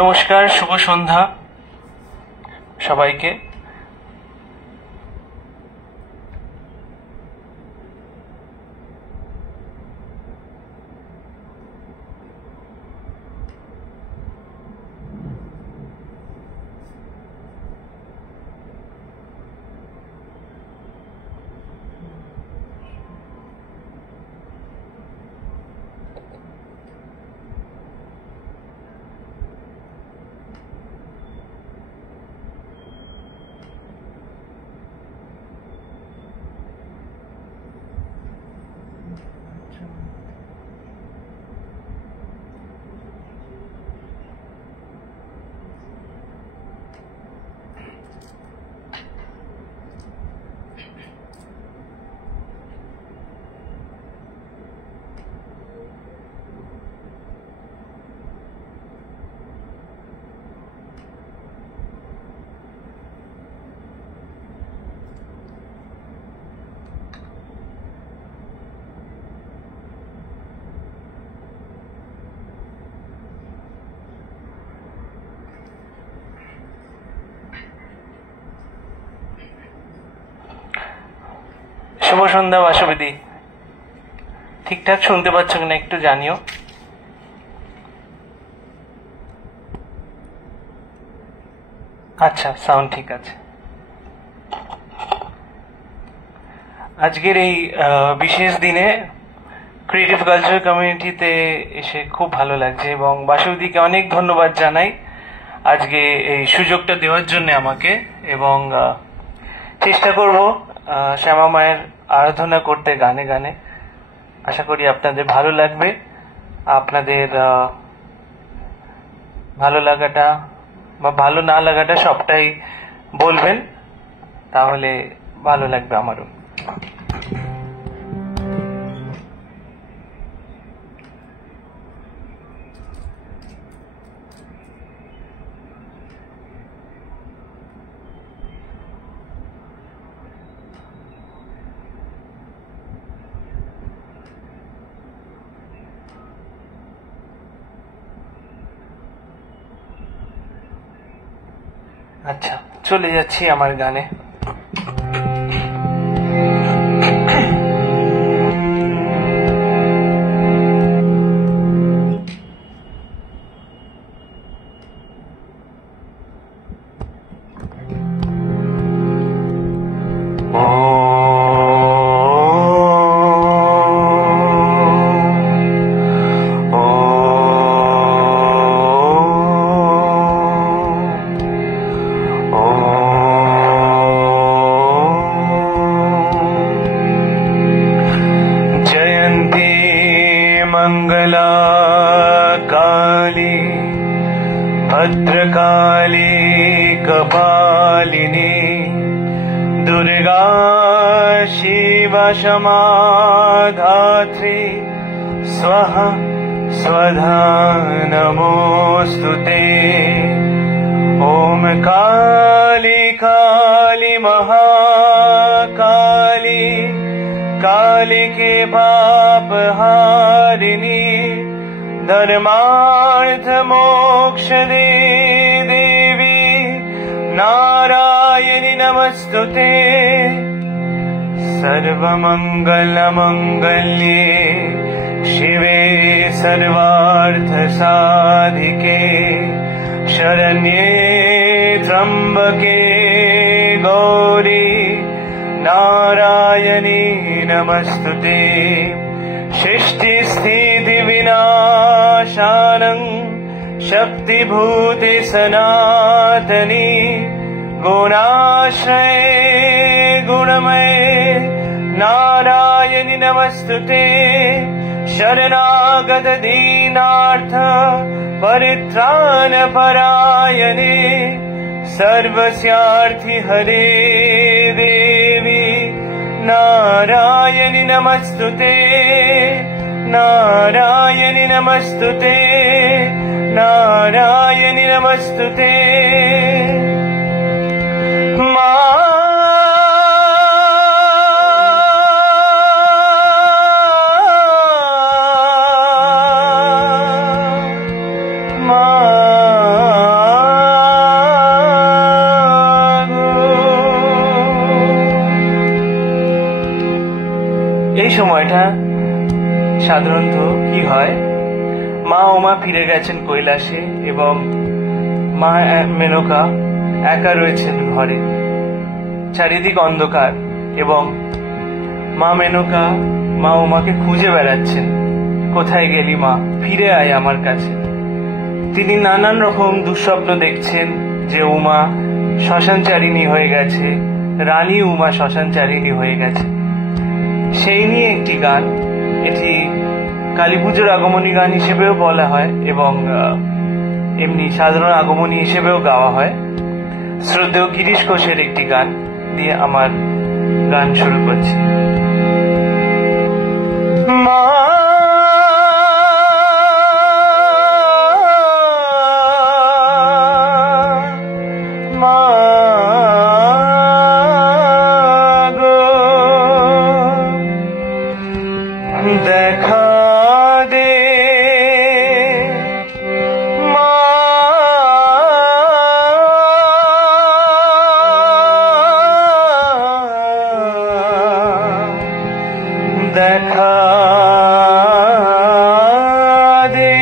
নমস্কার, শুভ সন্ধ্যা সবাইকে। শুভ সন্ধ্যা বাসবিদি। ঠিকঠাক শুনতে পাচ্ছ কিনা একটু জানিও। আচ্ছা, সাউন্ড ঠিক আছে। আজকের এই বিশেষ দিনে ক্রিয়েটিভ কালচার কমিউনিটিতে এসে খুব ভালো লাগছে এবং বাসবিদিকে অনেক ধন্যবাদ জানাই আজকে এই সুযোগটা দেওয়ার জন্য আমাকে, এবং চেষ্টা করব শ্যামা মায়ের আরাধনা করতে গানে গানে। আশা করি আপনাদের ভালো লাগবে। আপনাদের ভালো লাগাটা বা ভালো না লাগাটা সবটাই বলবেন, তাহলে ভালো লাগবে আমারও। আচ্ছা, চলে যাচ্ছি আমার গানে। मंगला काली भद्रकाली कपालिनी दुर्गा शिव क्षमा धात्री स्वाहा स्वधा नमोस्तुते। ओम काली काली महाकाली काली के पाप हारिणी धर्मार्थ मोक्ष दे देवी नारायणी नमस्तुते। सर्वमंगल मंगल्ये शिवे सर्वार्थ साधिके शरण्ये त्र्यंबके गौरी नारायणी नमस्तुते। सृष्टि स्थिति विनाशानं शक्तिभूते सनातनी गुणाश्रये गुणमये नारायणी नमस्तुते। शरणागत दीनार्थ परित्राण परायणे सर्वस्यार्थी हरे देवी नारायणी नमस्तुते। नारायणी नमस्तुते। नारायणी नमस्तुते। मा সময়টা সাধারণত কি হয়, মা উমা ফিরে গেছেন কৈলাসে এবং মা মেনকা একা রয়েছেন ঘরে। চারিদিক অন্ধকার এবং মা মেনকা মা উমাকে খুঁজে বেড়াচ্ছেন, কোথায় গেলি মা, ফিরে আয় আমার কাছে। তিনি নানান রকম দুঃস্বপ্ন দেখছেন যে উমা শ্মশানচারিণী হয়ে গেছে, রানী উমা শ্মশানচারিণী হয়ে গেছে। সেই নিয়ে একটি গান, এটি কালী পুজোর আগমনী গান হিসেবেও বলা হয় এবং এমনি সাধারণ আগমনী হিসেবেও গাওয়া হয়। শ্রদ্ধেয় গিরিশ ঘোষের একটি গান দিয়ে আমার গান শুরু করছি। মা দেখা দে মা, দেখা দে,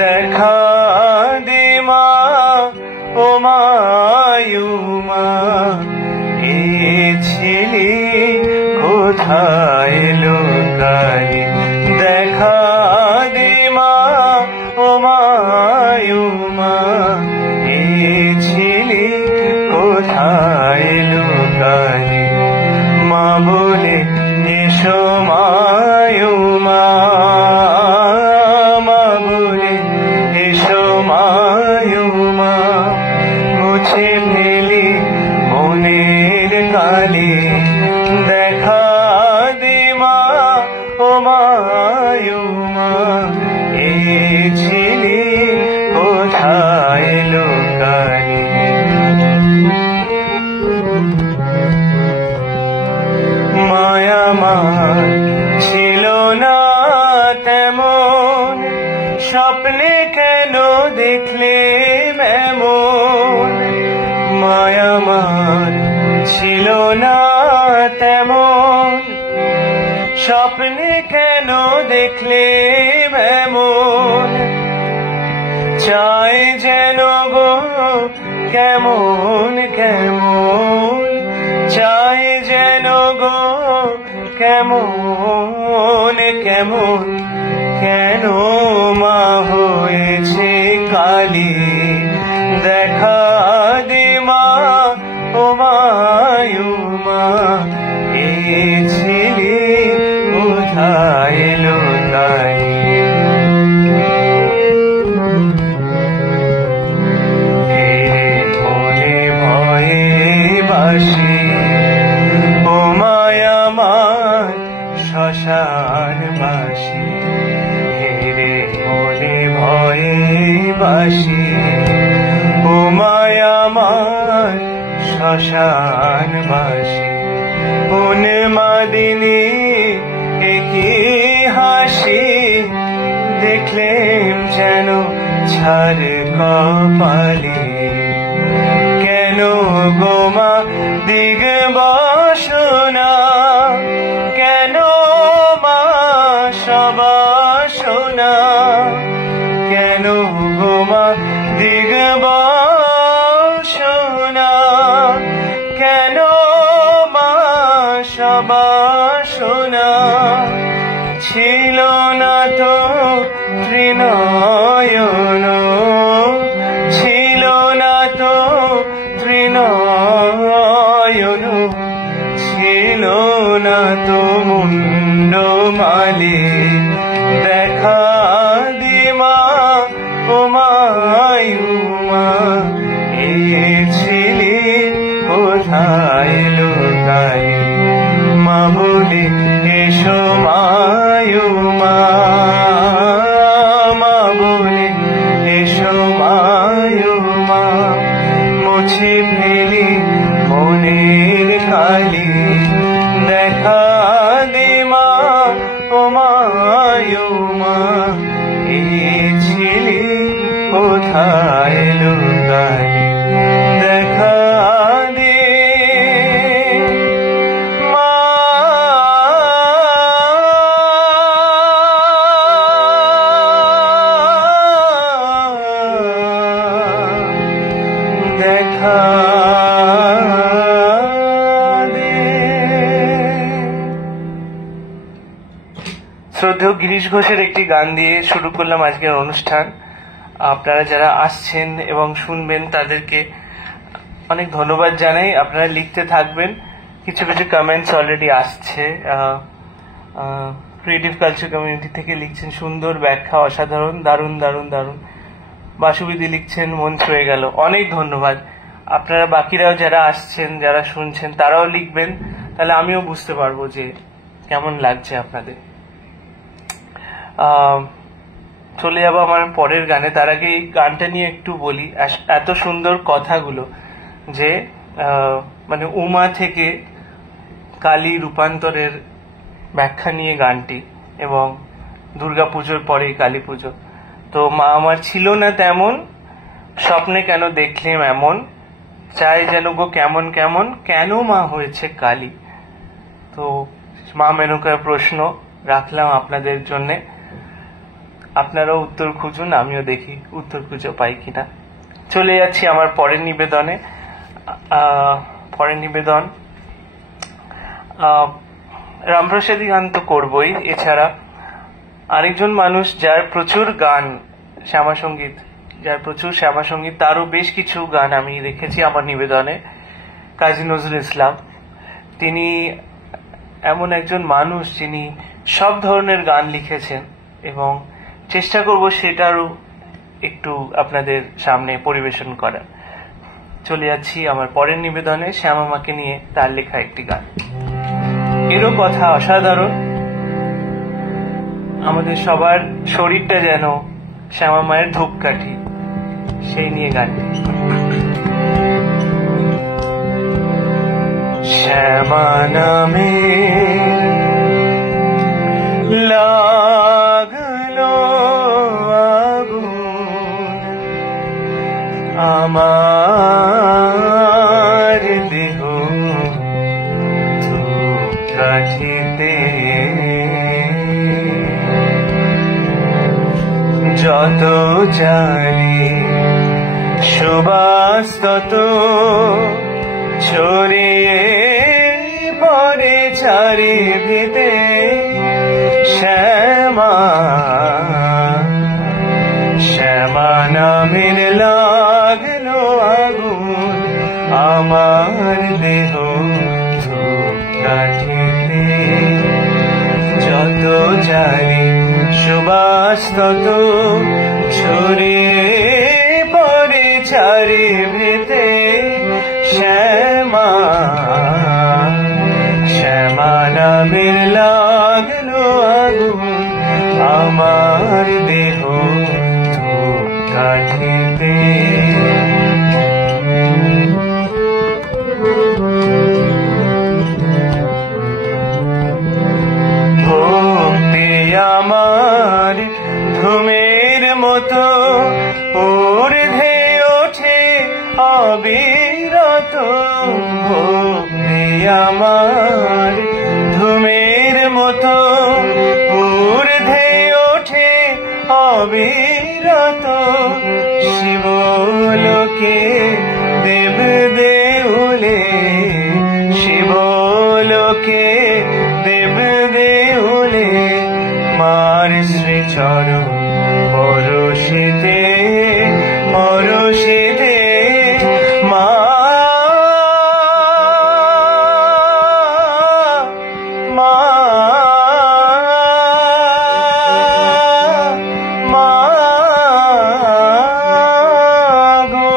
দেখা দে মা ও মায়ুমা, এ ছেলে কোথায় লুকালি, দেখা দে মা ও মায়ুমা, এ ছেলে কোথায় লুকালি, মা বলে এসো মায়ুমা, মা বলে এসো মায়ুমা, মুছে ফেলি মনের কালি, দেখা দে মা ও মায়ুমা, এ ছেলে কোথায় লুকালি। মায়া আমার ছিল না তেমন, স্বপ্নে কেন দেখলে এমন, মায়া আমার ছিল না তেমন, স্বপ্নে কেন দেখলে এমন, চাই যেন গো কেমন কেমন, চাই যেন গো কেমন কেমন, কেন মা হয়েছে কালী, দেখা দে মা ও মায়ুমা, এ ছেলে কোথায় লুকালি। মনে ভয়ে বাসি ও মায়া আমার শ্মশান বাসি, হেরে মনে ভয়ে বাসি ও মায়া আমার শ্মশান বাসি, উন্মাদিনী একই হাসি, দেখলেম যেন ছাড় কপালি, কেন গো মা দিগ বাসনা, কেন মা সবাসনা, কেন গো মা দিগ বাসনা, কেন মা সবাসনা, ছিল না তো ত্রিনয়ন, ছিল না তো ত্রিনয়ন, ছিল না তো মুন্ডমালি, দেখা দি মা ও মায়ুমা, এ ছেলে কোথায় লুকালি, মা বলে এসো মায়ুমা, মা বলে এসো মায়ুমা, মুছে ফেলি মনের কালি, দেখা দে মা ও মায়ুমা, এ ছেলে কোথায় লুকালি, দেখা দে মা। দেখা শ্রদ্ধেয় গিরিশ ঘোষের একটি গান দিয়ে শুরু করলাম আজকের অনুষ্ঠান। আপনারা যারা আসছেন এবং শুনবেন তাদেরকে অনেক ধন্যবাদ জানাই। আপনারা লিখতে থাকবেন, কিছু কিছু কমেন্টস অলরেডি আসছে। ক্রিয়েটিভ কালচার কমিউনিটি থেকে লিখছেন সুন্দর ব্যাখ্যা, অসাধারণ, দারুণ দারুণ দারুণ। বাসুবিদি লিখছেন মন ছুঁয়ে গেল। অনেক ধন্যবাদ। আপনারা বাকিরাও যারা আসছেন, যারা শুনছেন, তারাও লিখবেন, তাহলে আমিও বুঝতে পারবো যে কেমন লাগছে আপনাদের। চলে যাবো আমার পরের গানে। তার আগে এই গানটা নিয়ে একটু বলি। এত সুন্দর কথাগুলো যে মানে উমা থেকে কালী রূপান্তরের ব্যাখ্যা নিয়ে গানটি, এবং দুর্গাপুজোর পরে কালী পুজো। তো মা আমার ছিল না তেমন, স্বপ্নে কেন দেখলেম এমন, চাই যেন গো কেমন কেমন, কেন মা হয়েছে কালী। তো মা মেনকার প্রশ্ন রাখলাম আপনাদের জন্যে। আপনারাও উত্তর খুঁজুন, আমিও দেখি উত্তর খুঁজে পাই কিনা। চলে যাচ্ছি আমার পরের নিবেদনে। পরের নিবেদন রামপ্রসাদী গান তো করবই, এছাড়া আরেকজন মানুষ যার প্রচুর গান শ্যামাসঙ্গীত, তারও বেশ কিছু গান আমি রেখেছি আমার নিবেদনে, কাজী নজরুল ইসলাম। তিনি এমন একজন মানুষ যিনি সব ধরনের গান লিখেছেন, এবং চেষ্টা করব সেটারও একটু আপনাদের সামনে পরিবেশন করার। চলে যাচ্ছি আমার পরের নিবেদনে শ্যামা মাকে নিয়ে, তার লেখা একটি গান। এরও কথা অসাধারণ, আমাদের সবার শরীরটা যেন শ্যামা মায়ের ধূপকাঠি, সেই নিয়ে গান। শ্যামা নামে লাগলো আগুন আমার দেহ ধূপকাঠিতে, যত জানি সুবাস তত ছড়িয়ে পড়ে চারিদিকে। শ্যামা শ্যামা নামের লাগলো আগুন আমার দেহ ধূপকাঠিতে, যত জানি সুবাস তত ছড়িয়ে পড়ে চারিদিকে। শ্যামা শ্যামা নামের লাগলো আগুন আমার দেহ ধূপকাঠিতে। ভক্তি আমার ধূমের মতো ঊর্ধ্বে ওঠে অবিরত, ভক্তি আমার ধূমের মতো ঊর্ধ্বে ওঠে অবিরত। শিবলোকে দেব দেউলে, শিবলোকে দেব দেউলে, মার শ্রীচরণ পরশিতে পরশিতে। মা মা মা গো,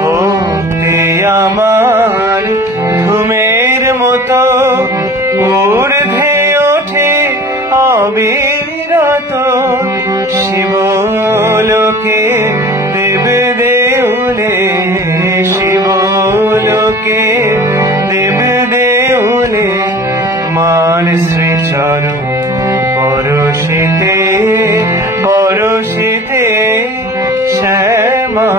ভক্তি আমার ধূমের মতো ঊর্ধ্বে ওঠে অবিরত। শিবলোকে দেব দেউলে, শিবলোকে দেব দেউলে, মান শ্রীচরণ পরশিতে পরশিতে। শ্যামা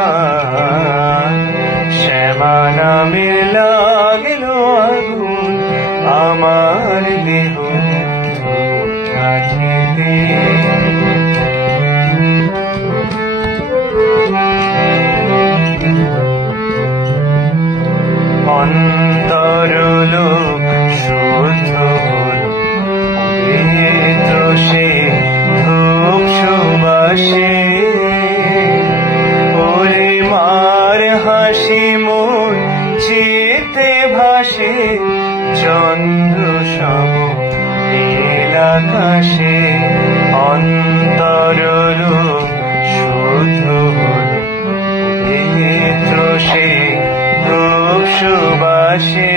শ্যামা নামের লাগলো আগুন আমার দেহ ধূপকাঠিতে। ভাসে,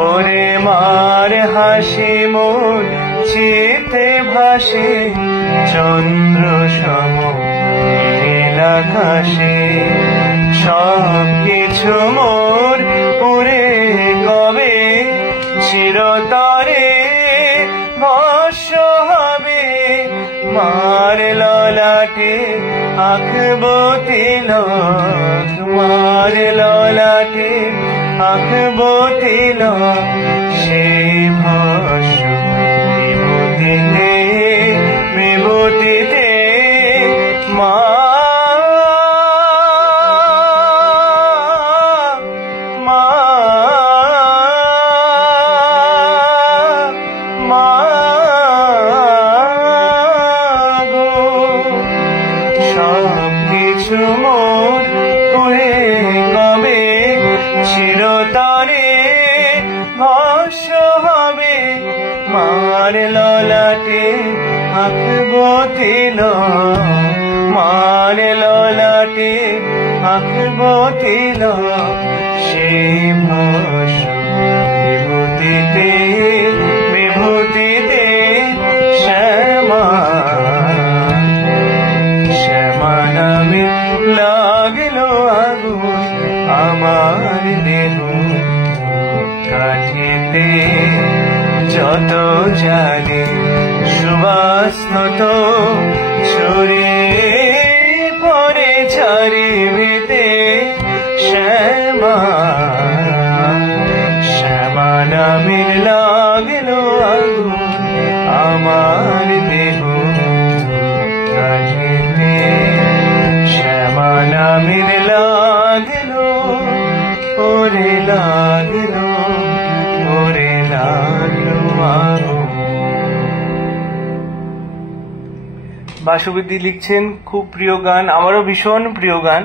ওরে মার হাসি মোর চিতে ভাসে, চন্দ্র সম নীল আকাশে। সব কিছু মোর উড়ে কবে চিরতরে ভস্য হবে, মার ললাটে আঁকবো তিলক, মার ললাটে আঁকবো তিলক, সেই ভস্য বিভূতিতে বিভূতিতে মা চিরতরে ভস্য হবে, মার ললাটে আঁকবো তিলক, মার ললাটে আঁকবো তিলক, সেই ভস্য বিভূতিতে বিভূতিতে শ্যামা, শ্যামা নামে লাগলো আগুন আমার দেহ কাঠিতে, যত জানে সুবাস তো ছড়িয়ে পড়ে চারিবেতে, শ্যামা, শ্যামা নামের লাগলো আগুন আমার দেহ কাঠিতে, শ্যামা নামের লাগলো, ওরে লাগলো, ওরে লাগলো আগুন। বাসুবিদি লিখছেন, খুব প্রিয় গান, আমারও ভীষণ প্রিয় গান,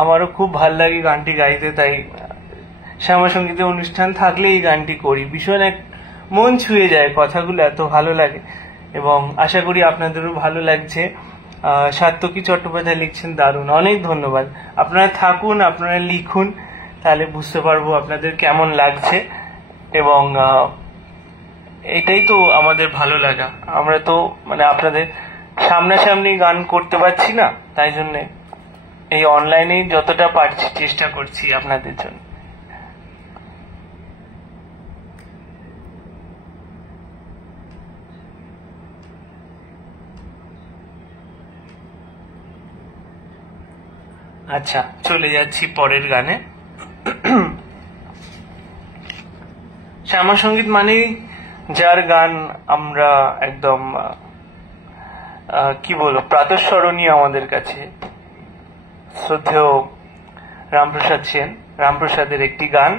আমারও খুব ভাল লাগে গানটি গাইতে, তাই শ্যামা সঙ্গীতের অনুষ্ঠান থাকলে এই গানটি করি। ভীষণ এক মন ছুঁয়ে যায়, কথাগুলো এত ভালো লাগে এবং আশা করি আপনাদেরও ভালো লাগছে। সাত্তকী চট্টোপাধ্যায় লিখছেন, দারুণ, অনেক ধন্যবাদ। আপনারা থাকুন, আপনারা লিখুন, তাহলে বুঝতে পারবো আপনাদের কেমন লাগছে। এবং এটাই তো আমাদের ভালো লাগা, আমরা তো মানে আপনাদের সামনাসামনি গান করতে পারছি না, তাই জন্য এই অনলাইনেই যতটা পারছি চেষ্টা করছি আপনাদের জন্য। আচ্ছা, চলে যাচ্ছি পরের গানে। শ্যামা সঙ্গীত মানে যার গান আমরা একদম কি বলবো প্রাতঃস্মরণীয় আমাদের কাছে, শ্রদ্ধেয় রামপ্রসাদ সেন, রামপ্রসাদের একটি গান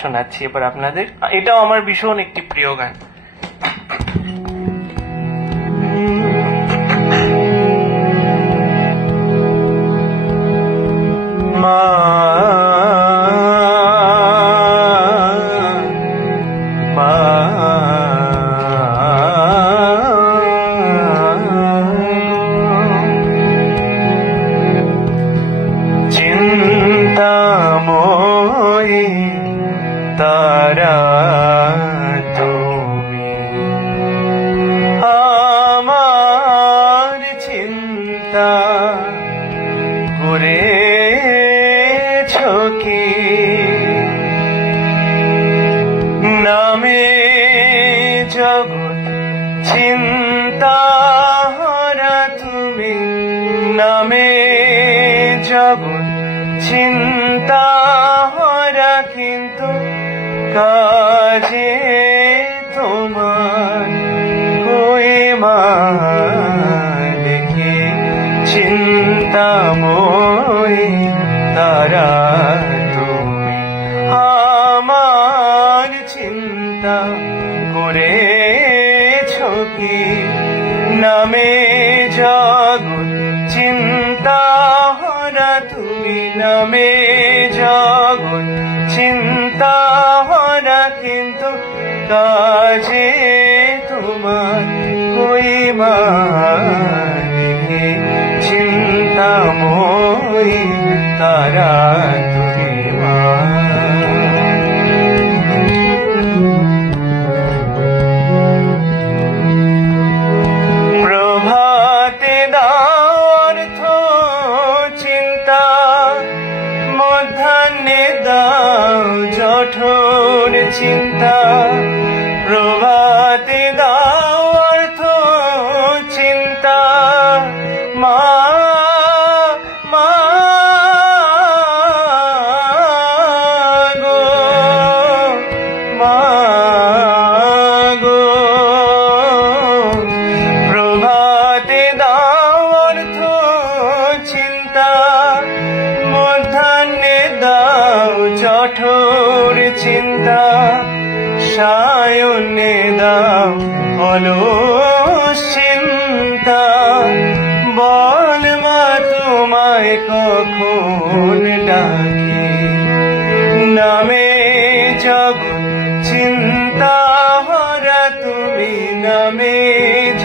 শোনাচ্ছি এবার আপনাদের। এটাও আমার ভীষণ একটি প্রিয় গান। চিন্তাময়ী তারা তুমি, আমার চিন্তা করেছ কি, নামে জগৎ চিন্তা হারা তুমি, নামে জগৎ চিন্তা হারা, কিন্তু কাজে তোমার হয়ে মা দেখে চিন্তাময়ী তারা তুমি, আমার চিন্তা করেছ কি, নামে জগৎ চিন্তা হারা তুমি, নামে জগৎ চিন্তা হারা, কিন্তু কাজে তোমার কই মা দেখে চিন্তাময়ী তারা তুমি মা। দাও অলস চিন্তা, বল মা তোমায় কখন ডাকি, নামে জগৎ চিন্তা হরা তুমি, নামে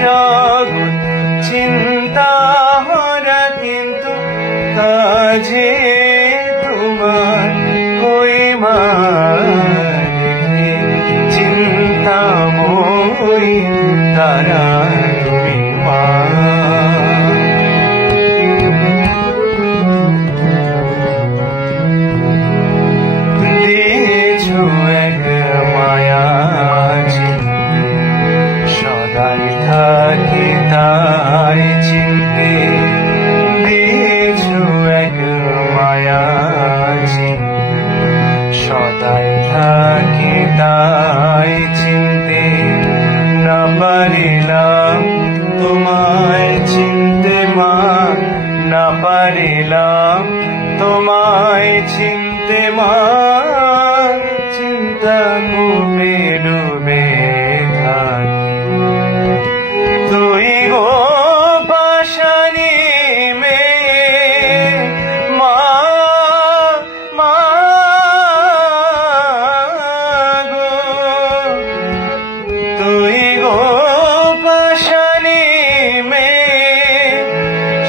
জগৎ চিন্তা হরা, কিন্তু কাজে তোমার কই মা চিন্তাময়ী তারা তুমি মা। দিয়েছো এক মায়া সদাই থাকি তাই চিনতে, দিয়েছো এক মায়া সদাই থাকি তাই চিনতে, না পারিলাম তোমায় চিনতে মা, না পারিলাম তোমায় চিনতে মা, চিন্তা কূপে ডুবে থাকি। তুই গো পাশানি মেয়ে মা, মা গো, তুই গো পাশানি মেয়ে,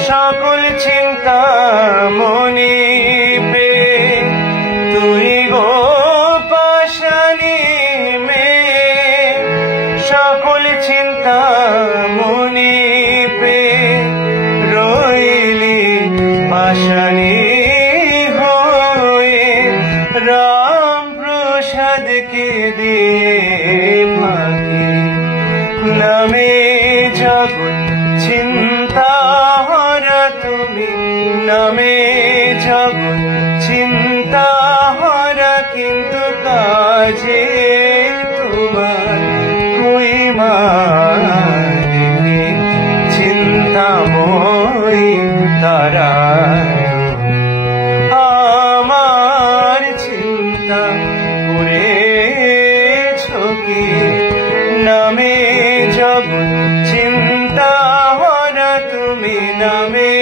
সকল চিন্তা মনিবে, তুই গো পাশানি মেয়ে, সকল চিন্তা মনিবে, রইলি পাশানি হয়ে রাম প্রসাদকে দিয়ে ফাঁকি, নামে জগৎ চিন্তা হরা তুমি, নামে জগৎ চিন্তা হরা, কিন্তু কাজে তোমার কই মা চিন্তাময়ী তারা, আমার চিন্তা করেছো কি, নামে জগৎ চিন্তা হরা তুমি, নামে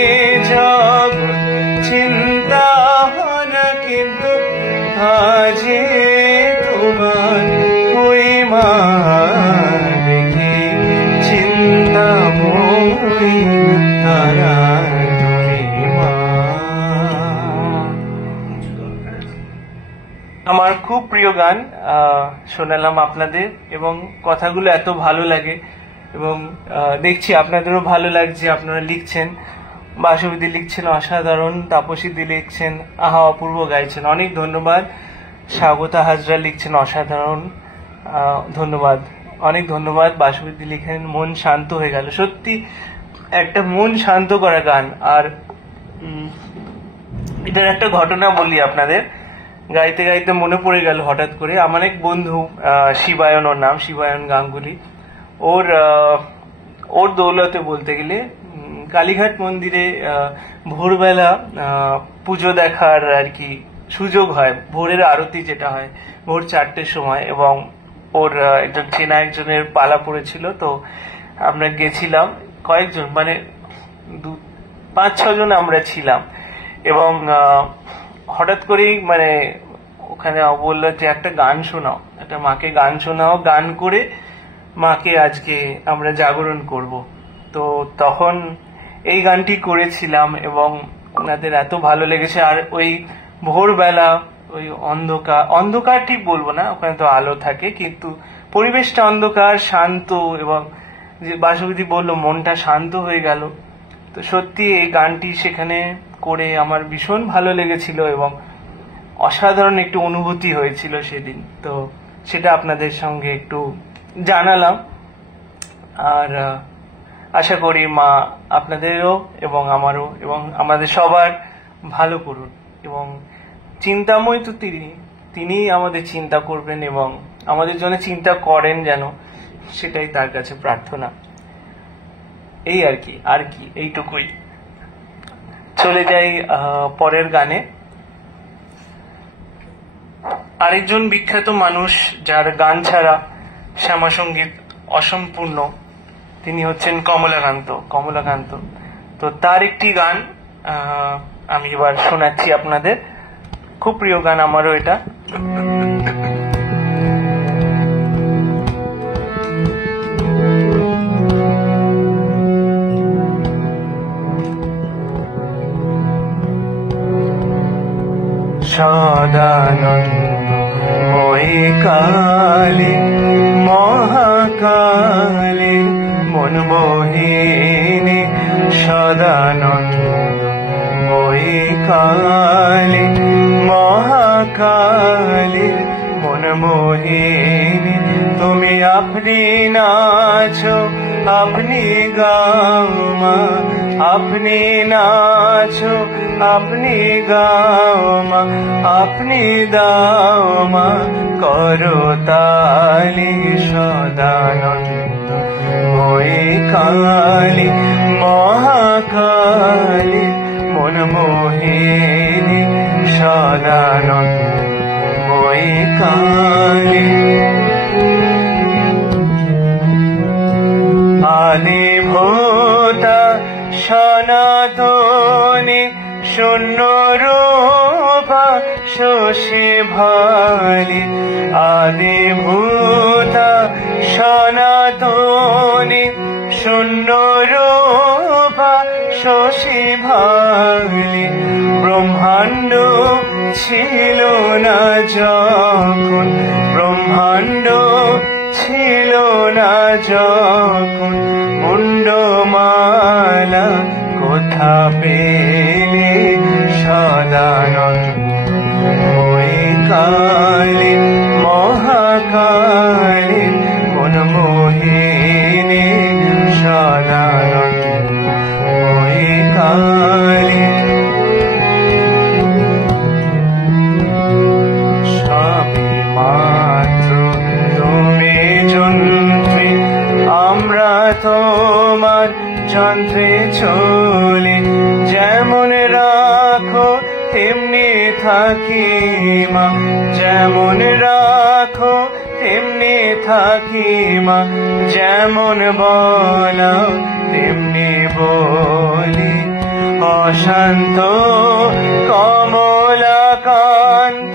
জগৎ চিন্তা হরা, কিন্তু কাজে তোমার কই মা দেখি চিন্তাময়ী তারা তুমি মা। আমার খুব প্রিয় গান শোনালাম আপনাদের, এবং কথাগুলো এত ভালো লাগে, এবং দেখছি আপনাদেরও ভালো লাগছে। আপনারা লিখছেন, বাসবিদি লিখছেন অসাধারণ, তাপসীদি লিখছেন আহা অপূর্ব গাইছেন, অনেক ধন্যবাদ। স্বাগতা হাজরা লিখছেন অসাধারণ, ধন্যবাদ, অনেক ধন্যবাদ। বাসবিদি লিখেন মন শান্ত হয়ে গেল, সত্যি একটা মন শান্ত করা গান। আর এটার একটা ঘটনা বলি আপনাদের, গাইতে গাইতে মনে পড়ে গেল হঠাৎ করে। আমার এক বন্ধু শিবায়ন, ওর নাম শিবায়ন গাঙ্গুলি, ওর দৌলতে বলতে গেলে কালীঘাট মন্দিরে ভোরবেলা পুজো দেখার আর কি সুযোগ হয়, ভোরের আরতি যেটা হয় ভোর 4টের সময়, এবং ওর একজন চেনা একজনের পালা পড়েছিল, তো আমরা গেছিলাম কয়েকজন, মানে 5-6 জন আমরা ছিলাম, এবং হঠাৎ করেই মানে ওখানে বললো যে একটা গান শোনাও, একটা মাকে গান শোনাও, গান করে মাকে আজকে আমরা জাগরণ করব। তো তখন এই গানটি করেছিলাম, এবং ওনাদের এত ভালো লেগেছে। আর ওই ভোরবেলা ওই অন্ধকার ঠিক বলবো না, ওখানে তো আলো থাকে, কিন্তু পরিবেশটা অন্ধকার, শান্ত, এবং যে বাসুবিদি বললো মনটা শান্ত হয়ে গেল। তো সত্যি এই গানটি সেখানে করে আমার ভীষণ ভালো লেগেছিল, এবং অসাধারণ একটু অনুভূতি হয়েছিল সেদিন। তো সেটা আপনাদের সঙ্গে একটু জানালাম। আর আশা করি মা আপনাদেরও এবং আমারও এবং আমাদের সবার ভালো করুন, এবং চিন্তাময় তো তিনি আমাদের চিন্তা করবেন এবং আমাদের জন্য চিন্তা করেন যেন, সেটাই তার কাছে প্রার্থনা। এই আর কি এইটুকুই। চলে যাই পরের গানে। আরেকজন বিখ্যাত মানুষ যার গান ছাড়া শ্যামাসঙ্গীত অসম্পূর্ণ, তিনি হচ্ছেন কমলাকান্ত। তো তার একটি গান আমি এবার শোনাচ্ছি আপনাদের, খুব প্রিয় গান আমারও এটা। সদানন্দময়ী কালী মহাকালী মনমোহিনী, সদানন্দময়ী কালী মহাকালী মনমোহিনী, তুমি আপনি নাচো আপনি গাও মা, আপনি নাচো আপনি গাও মা, আপনি দাও মা করো তালি। সদানন্দময়ী কালী মহাকালী মনমোহিনী, সদানন্দময়ী কালী। আদিভূতা সনাতনী শূন্য রূপা শশী ভালি, আদিভূতা সনাতনী শূন্য রূপা শশী ভালি। ব্রহ্মাণ্ড ছিল না যখন, ব্রহ্মাণ্ড ছিল না যখন, মুন্ডমালা কোথা পেলে। সদানন্দময়ী কালী মহাকালী মনমোহিনী, সদানন্দময়ী কালী। স্বামী মাত্র তুমি যন্ত্রী, আমরা তোমার যন্ত্রে চলি, যেমন রাখো তেমনি থাকি মা, যেমন রাখো তেমনি থাকি মা, যেমন বলাও তেমনি বলি। অশান্ত কমলাকান্ত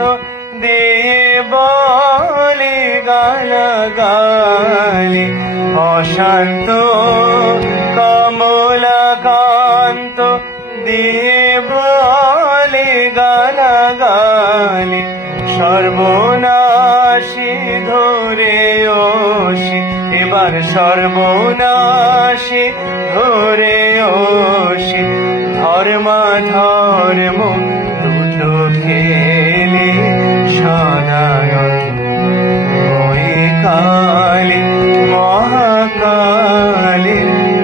দিয়ে বলি গালাগালি, অশান্ত কমলাকান্ত দিয়ে বলি গালাগালি। সর্বনাশী ধরে ওষি, এবার সর্বনাশী ধরে ওষি, ধর্ম দুটো খেলে। সদানন্দময়ী কালী মহাকালী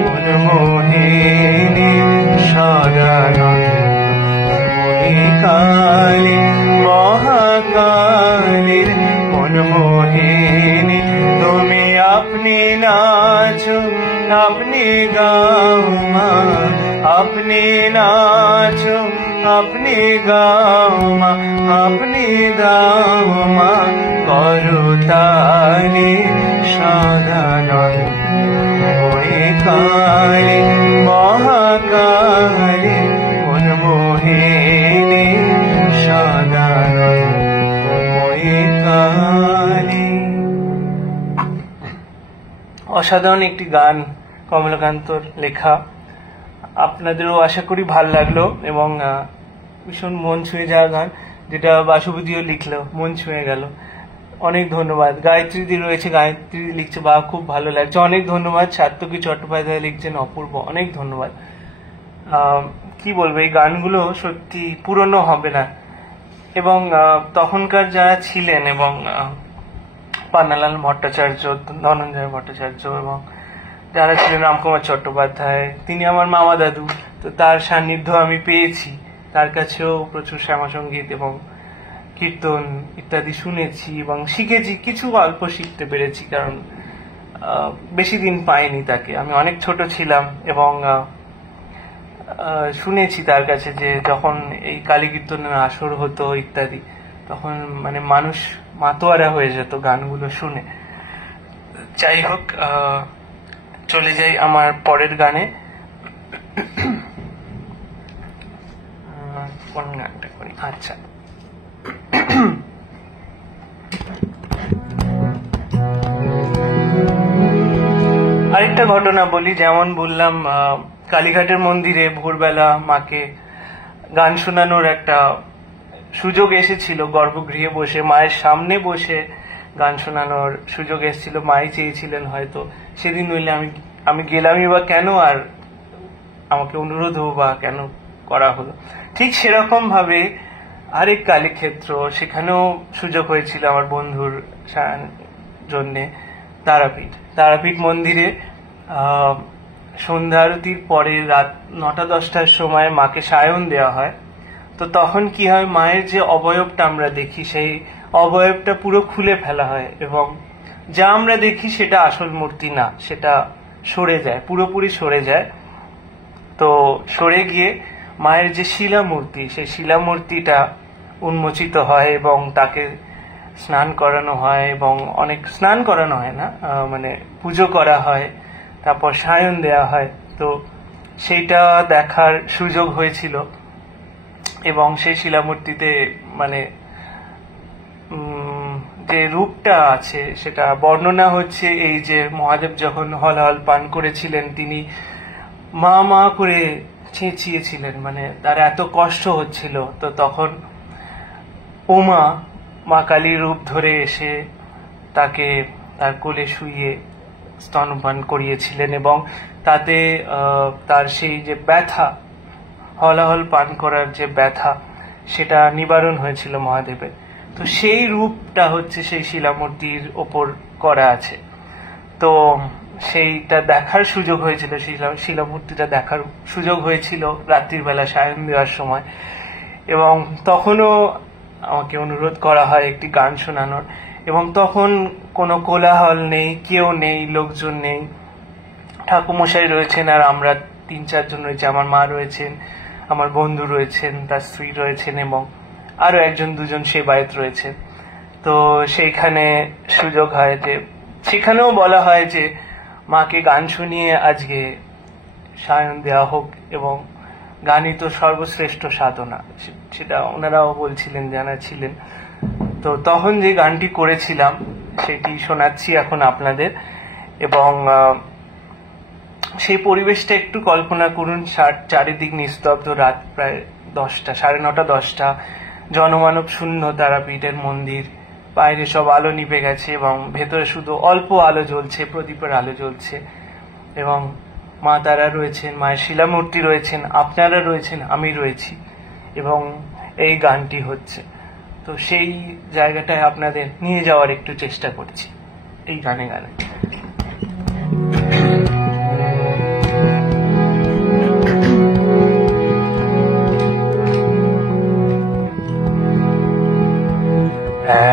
মনমোহিনী, সদানন্দময়ী কালী মহাকালী মনমোহিনী। তুমি আপনি নাচো আপনি গাও মা, আপনি নাচো আপনি গাও মা, আপনি দাও মা করো তালি। সদানন্দময়ী কালী মহাকালী মনমোহিনী, সদানন্দময়ী কালী। অসাধারণ একটি গান, কমলাকান্তর লেখা। আপনাদেরও আশা করি ভাল লাগলো, এবং ভীষণ মন ছুঁয়ে যাওয়া গান, যেটা বাসুপতিও লিখলো, মন ছুঁয়ে গেল। অনেক ধন্যবাদ। গায়ত্রী দি রয়েছে, গায়ত্রী লিখছে, বা খুব ভালো লাগছে। অনেক ধন্যবাদ। সাত্যকী চট্টোপাধ্যায় লিখছেন, অপূর্ব, অনেক ধন্যবাদ। কি বলবো, এই গানগুলো সত্যি পুরনো হবে না, এবং তখনকার যারা ছিলেন, এবং পান্নালাল ভট্টাচার্য, ধনঞ্জয় ভট্টাচার্য, এবং যারা ছিলেন, রামকুমার চট্টোপাধ্যায়, তিনি আমার মামা দাদু, তো তার সান্নিধ্য আমি পেয়েছি। তার কাছেও প্রচুর শ্যামাসঙ্গীত এবং কীর্তন ইত্যাদি শুনেছি এবং শিখেছি, কিছু অল্প শিখতে পেরেছি, কারণ বেশি দিন পাইনি তাকে। আমি অনেক ছোট ছিলাম, এবং শুনেছি তার কাছে যে যখন এই কালী কীর্তনের আসর হতো ইত্যাদি, তখন মানে মানুষ মাতোয়ারা হয়ে যেত গানগুলো শুনে। যাই হোক, চলে যাই আমার পরের গানে। কোন গানটা করি? আচ্ছা, আরেকটা ঘটনা বলি। যেমন বললাম, কালীঘাটের মন্দিরে ভোরবেলা মাকে গান শোনানোর একটা সুযোগ এসেছিল। গর্ভগৃহে বসে মায়ের সামনে বসে গান শোনানোর সুযোগ এসেছিল, মাই চেয়েছিলেন হয়তো। সেদিন নইলে আমি গেলামই বা কেন, আর আমাকে অনুরোধও বা কেন করা হলো। ঠিক সেরকম ভাবে আরেক কালীক্ষেত্র, সেখানেও সুযোগ হয়েছিল আমার বন্ধুর জন্যে। তারাপীঠ মন্দিরে সন্ধ্যা আরতির পরে রাত 9টা-10টার সময় মাকে সায়ন দেওয়া হয়। তো তখন কি হয়, মায়ের যে অবয়বটা আমরা দেখি, সেই অবয়বটা পুরো খুলে ফেলা হয়, এবং যা আমরা দেখি সেটা আসল মূর্তি না, সেটা সরে যায়, পুরোপুরি সরে যায়। তো সরে গিয়ে মায়ের যে শিলামূর্তি, সেই শিলামূর্তিটা উন্মোচিত হয় এবং তাকে স্নান করানো হয়, এবং অনেক স্নান করানো হয় না, মানে পুজো করা হয়, তারপর সায়ন দেয়া হয়। তো সেইটা দেখার সুযোগ হয়েছিল, এবং সেই শিলামূর্তিতে মানে যে রূপটা আছে সেটা বর্ণনা হচ্ছে এই যে মহাদেব যখন হল পান করেছিলেন, তিনি মা মা করে চেঁচিয়েছিলেন, মানে তার এত কষ্ট হচ্ছিল। তো তখন মা কালীর রূপ ধরে এসে তাকে তার কোলে শুইয়ে স্তনপান করিয়েছিলেন, এবং তাতে তার সেই যে ব্যথা, হলাহল পান করার যে ব্যথা, সেটা নিবারণ হয়েছিল মহাদেবের। তো সেই রূপটা হচ্ছে সেই শিলামূর্তির ওপর করা আছে। তো সেইটা দেখার সুযোগ হয়েছিল, শিলামূর্তিটা দেখার সুযোগ হয়েছিল রাত্রির বেলা সায়ন দেওয়ার সময়। এবং তখনও আমাকে অনুরোধ করা হয় একটি গান শোনানোর, এবং তখন কোনো কোলাহল নেই, কেউ নেই, লোকজন নেই, ঠাকুমশাই রয়েছেন আর আমরা 3-4 জন রয়েছে। আমার মা রয়েছেন, আমার বন্ধু রয়েছেন, তার স্ত্রী রয়েছেন, এবং আরো 1-2 সেবায়েত রয়েছেন। তো সেইখানে সুযোগ হয় যে, সেখানেও বলা হয় যে মাকে গান শুনিয়ে আজকে সায়ন দেওয়া হোক, এবং গানই তো সর্বশ্রেষ্ঠ সাধনা, সেটা ওনারাও বলছিলেন, জানা ছিলেন। তো তখন যে গানটি করেছিলাম সেটি শোনাচ্ছি এখন আপনাদের। এবং সেই পরিবেশটা একটু কল্পনা করুন। চারিদিক নিস্তব্ধ, রাত প্রায় 10টা, 9:30-10টা, জনমানব শূন্য তারাপীঠের মন্দির, বাইরে সব আলো নিভে গেছে এবং ভেতরে শুধু অল্প আলো জ্বলছে, প্রদীপের আলো জ্বলছে, এবং মা তারা রয়েছেন, মায়ের শিলামূর্তি রয়েছেন, আপনারা রয়েছেন, আমি রয়েছি, এবং এই গানটি হচ্ছে। তো সেই জায়গাটায় আপনাদের নিয়ে যাওয়ার একটু চেষ্টা করছি এই গানে গানে।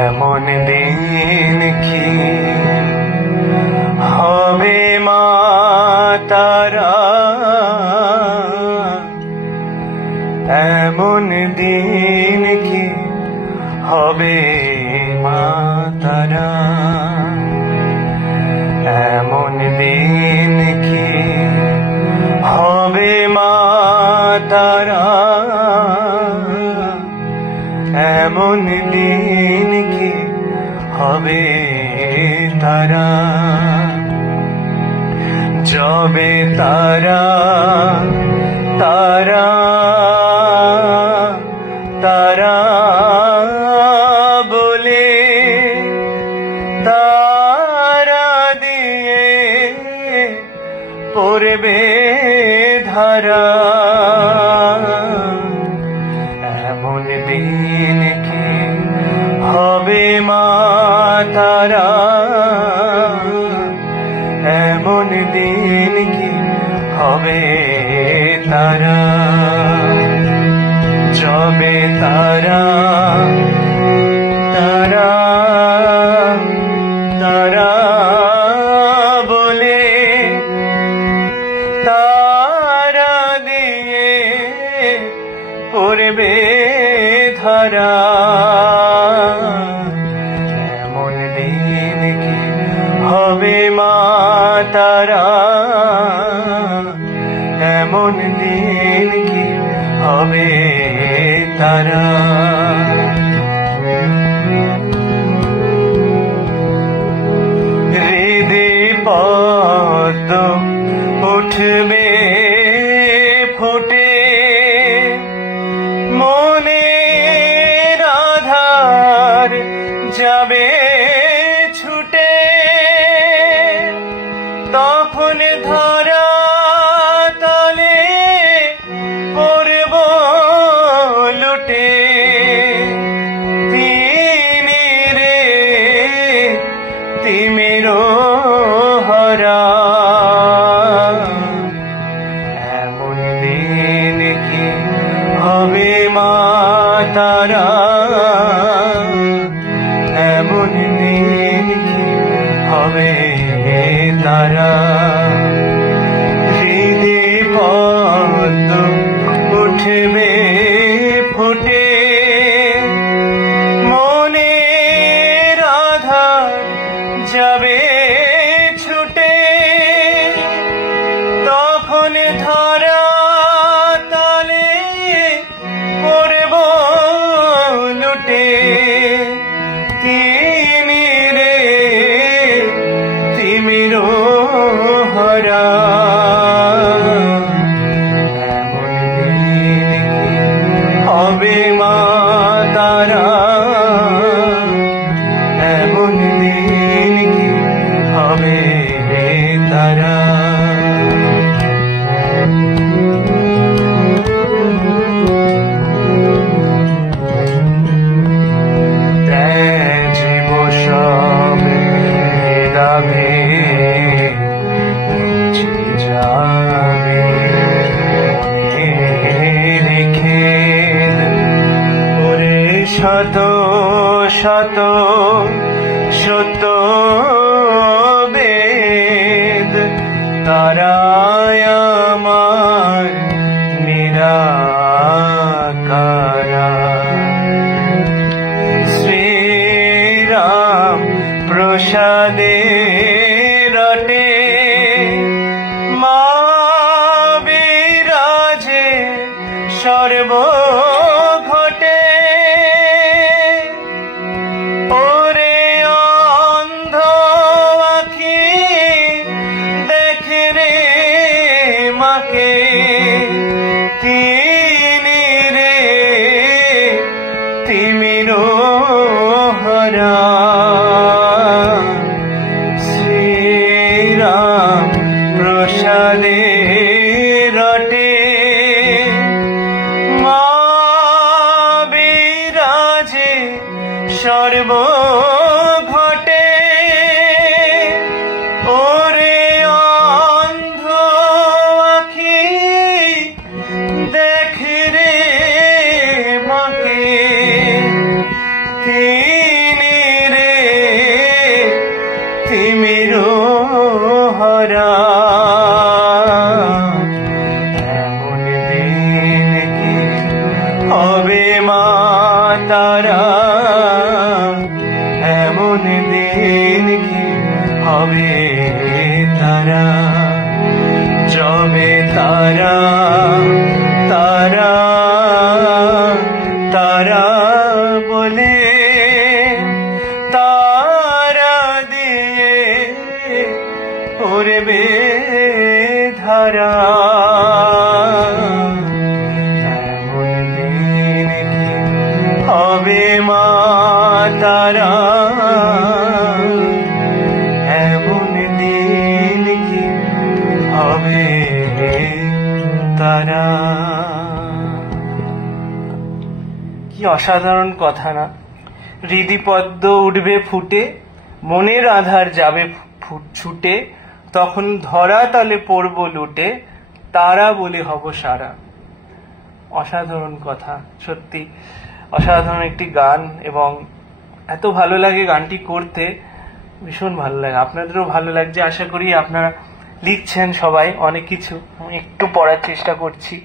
এমন দিন কি হবে মা তারা, এমন দিন কি হবে মা তারা, এমন দিন কি হবে মা তারা, এমন দিন কি হবে তারা, যবে তারা তারা তারা বলে তারা দিয়ে পড়বে ধারা, এমন দিন কি হবে মা তারা, এমন দিন কি হবে তারা, যবে তারা তারা তারা বলে তারা দিয়ে পড়বে ধারা, এমন দিন কি হবে তারা। হৃদে পদ্ম উঠবে ফুটে, মনের আধার যাবে ছুটে, তখন ধরা তলে পড়ব লুটে। তিনি রে তিমির হরা, এমন দিন কি হবে মা তারা, এমন দিন কি হবে তারা। হৃদে পদ্ম উঠবে ফুটে, মনের আধার যাবে ছুটে, তখন ধরা তলে পড়ব লুটে। তিনি রে তিমির হরা, এমন দিন কি হবে মা তারা, এমন দিন কি হবে তারা। জীব সব লাভে যাবে রেখে, ওরে শত শত সত্য বেদ, তারায় আমার নিরাকারা। শ্রীরাম প্রসাদে রটে মা বিরাজে সর্ব ঘটে। ওরে অন্ধ আখি দেখে রে মাকে, তিনি রে তিমির হরা। শ্রীরাম প্রসাদে রটে মা বিরাজে সর্ব ঘটে। ওরে অন্ধ আখি দেখে রে মাকে, তিনি রে তিমির হরা, এমন দিন কি হবে মা তারা, এমন দিন কি হবে তারা। যবে তারা তারা তারা বলে তারা দিয়ে উড়বে ধারা, এমন দিন কি হবে মা তারা, এমন দিন কি হবে তারা। কি অসাধারণ কথা না? হৃদি পদ্ম উঠবে ফুটে, মনের আধার যাবে ছুটে, তখন ধরা তলে পড়ব লুটে, তারা বলে হব সারা। অসাধারণ কথা, সত্যি অসাধারণ একটি গান, এবং এত ভালো লাগে গানটি করতে, ভীষণ ভালো লাগে। আপনাদেরও ভালো লাগছে আশা করি। আপনারা লিখছেন সবাই অনেক কিছু, আমি একটু পড়ার চেষ্টা করছি।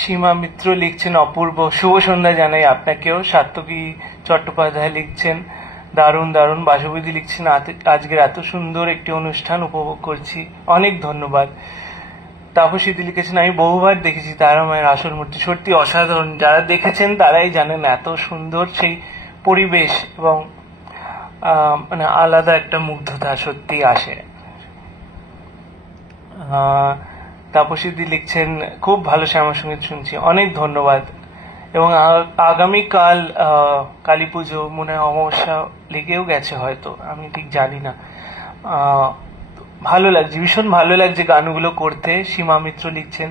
সীমা মিত্র লিখছেন অপূর্ব, শুভ সন্ধ্যা জানাই আপনাকেও। সাত্যকী চট্টোপাধ্যায় লিখছেন দারুণ দারুণ। বাসুবিধি লিখছেন আজকের এত সুন্দর একটি অনুষ্ঠান উপভোগ করছি, অনেক ধন্যবাদ। তাপসীদি লিখেছেন আমি বহুবার দেখেছি তারা মায়ের আসল মূর্তি, সত্যি অসাধারণ, যারা দেখেছেন তারাই জানেন এত সুন্দর সেই পরিবেশ এবং মানে আলাদা একটা মুগ্ধতা সত্যি আসে। তাপসীদি লিখছেন খুব ভালো শ্যামা সঙ্গীত শুনছি, অনেক ধন্যবাদ। এবং আগামীকাল কালী পুজো, মনে হয় অমাবস্যা লেগেও গেছে হয়তো, আমি ঠিক জানি না। ভালো লাগছে, ভীষণ ভালো লাগছে গানগুলো করতে। সীমা মিত্র লিখছেন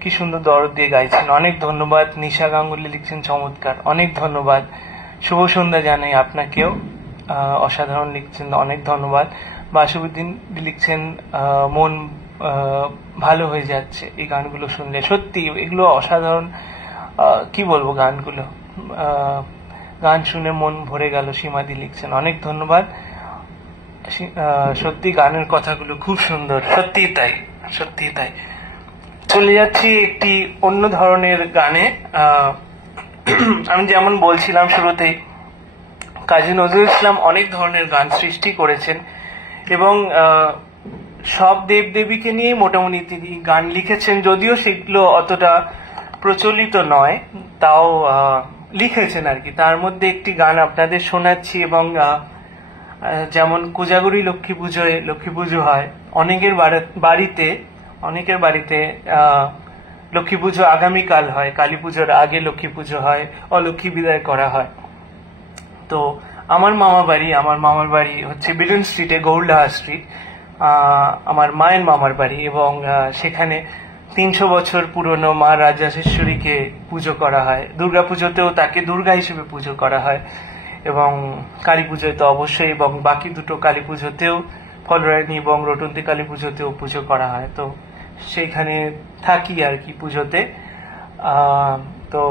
কি সুন্দর দরদ দিয়ে গাইছেন, অনেক ধন্যবাদ। নিশা গাঙ্গুলি লিখছেন চমৎকার, অনেক ধন্যবাদ। শুভ সন্ধ্যা জানাই আপনাকেও, অসাধারণ লিখছেন, অনেক ধন্যবাদ। বাসুদ্দিন লিখছেন মন ভালো হয়ে যাচ্ছে এই গানগুলো শুনলে, সত্যি এগুলো অসাধারণ। কি বলবো, গানগুলো গান শুনে মন ভরে গেল। সীমাদি লিখছেন অনেক ধন্যবাদ। সত্যি গানের কথাগুলো খুব সুন্দর, সত্যি তাই, সত্যি তাই। চলে যাচ্ছি একটি অন্য ধরনের গানে। আমি যেমন বলছিলাম শুরুতেই, কাজী নজরুল ইসলাম অনেক ধরনের গান সৃষ্টি করেছেন এবং সব দেবদেবীকে নিয়ে মোটামুটি তিনি গান লিখেছেন, যদিও সেগুলো অতটা প্রচলিত নয়, তাও লিখেছেন আর কি। তার মধ্যে একটি গান আপনাদের শোনাচ্ছি। এবং যেমন কোজাগরী লক্ষ্মী পুজো হয়, অনেকের বাড়িতে লক্ষ্মী পুজো আগামীকাল হয়, কালী পুজোর আগে লক্ষ্মী পুজো হয়, অলক্ষ্মী বিদায় করা হয়। তো আমার মামার বাড়ি হচ্ছে বিডন স্ট্রিটে, গৌরলাহা স্ট্রিট, আমার মায়ের মামার বাড়ি। এবং সেখানে 300 বছর পুরনো মা রাজরাজেশ্বরীকে পুজো করা হয়। দুর্গা পুজোতেও তাকে দুর্গা হিসেবে পুজো করা হয় এবং কালী পুজোয় তো অবশ্যই, এবং বাকি দুটো কালী পুজোতেও, ফলরায়ণী এবং রটন্তী কালী পুজোতেও পুজো করা হয়। তো সেইখানে থাকি আর কি পুজোতে। তো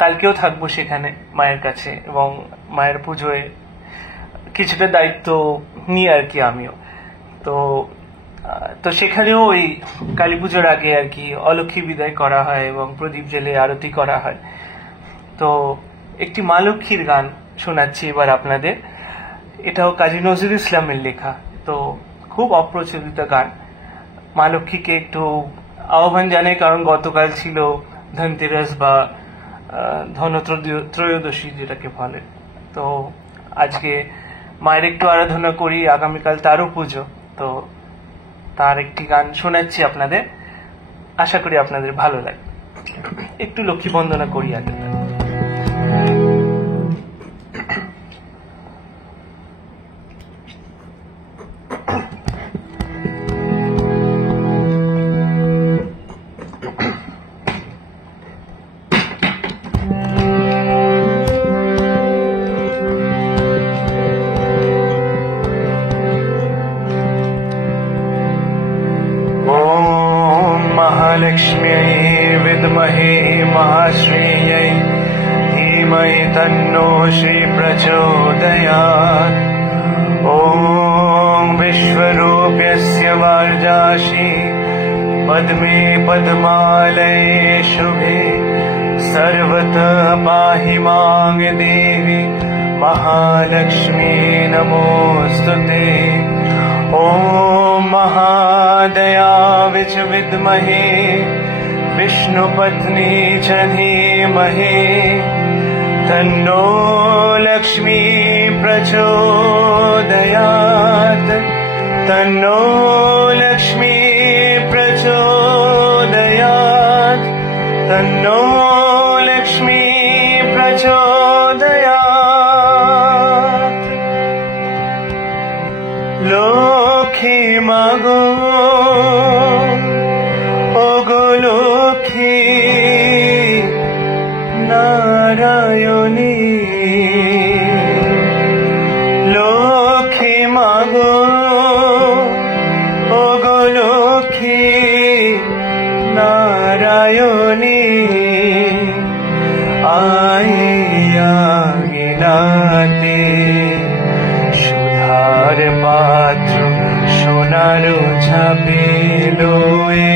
কালকেও থাকবো সেখানে মায়ের কাছে এবং মায়ের পুজোয় কিছুটা দায়িত্ব নিই আর কি আমিও। তো সেখানেও ওই কালী পুজোর আগে আর কি অলক্ষ্মী বিদায় করা হয় এবং প্রদীপ জেলে আরতি করা হয়। তো একটি মা লক্ষ্মীর গান শোনাচ্ছি এবার আপনাদের। এটাও কাজী নজরুল ইসলামের লেখা, তো খুব অপ্রচলিত গান। মা লক্ষ্মীকে একটু আহ্বান জানাই, কারণ গতকাল ছিল ধনতেরাস বা ধনত্রয়োদশী যেটাকে বলে। তো আজকে মায়ের একটু আরাধনা করি, আগামীকাল তারও পুজো, তো তার একটি গান শোনাচ্ছি আপনাদের, আশা করি আপনাদের ভালো লাগবে। একটু লক্ষ্মী বন্দনা করি আগে। महालक्ष्म्यै विद्महे महाश्रेयै धीमहि तन्नो श्री प्रचोदयात्। ॐ विश्वरूप्यस्य वार्जासि पद्मे पद्मालये शुभे सर्वतः पाहि मां देवी महालक्ष्मी नमोऽस्तुते। ॐ महादयाविच विद्महे विष्णुपत्नी च धीमहि तन्नो लक्ष्मी प्रचोदयात्। तन्नो लक्ष्मी प्रचोदयात्। तन्नो लक्ष्मी प्रचोदयात्। लक्ष्मी मागो ओगो लक्ष्मी नारायणी। लक्ष्मी मागो ओगो लक्ष्मी नारायणी। आइया गिनाते सुधार पात्र সোনার ছাপে লয়ে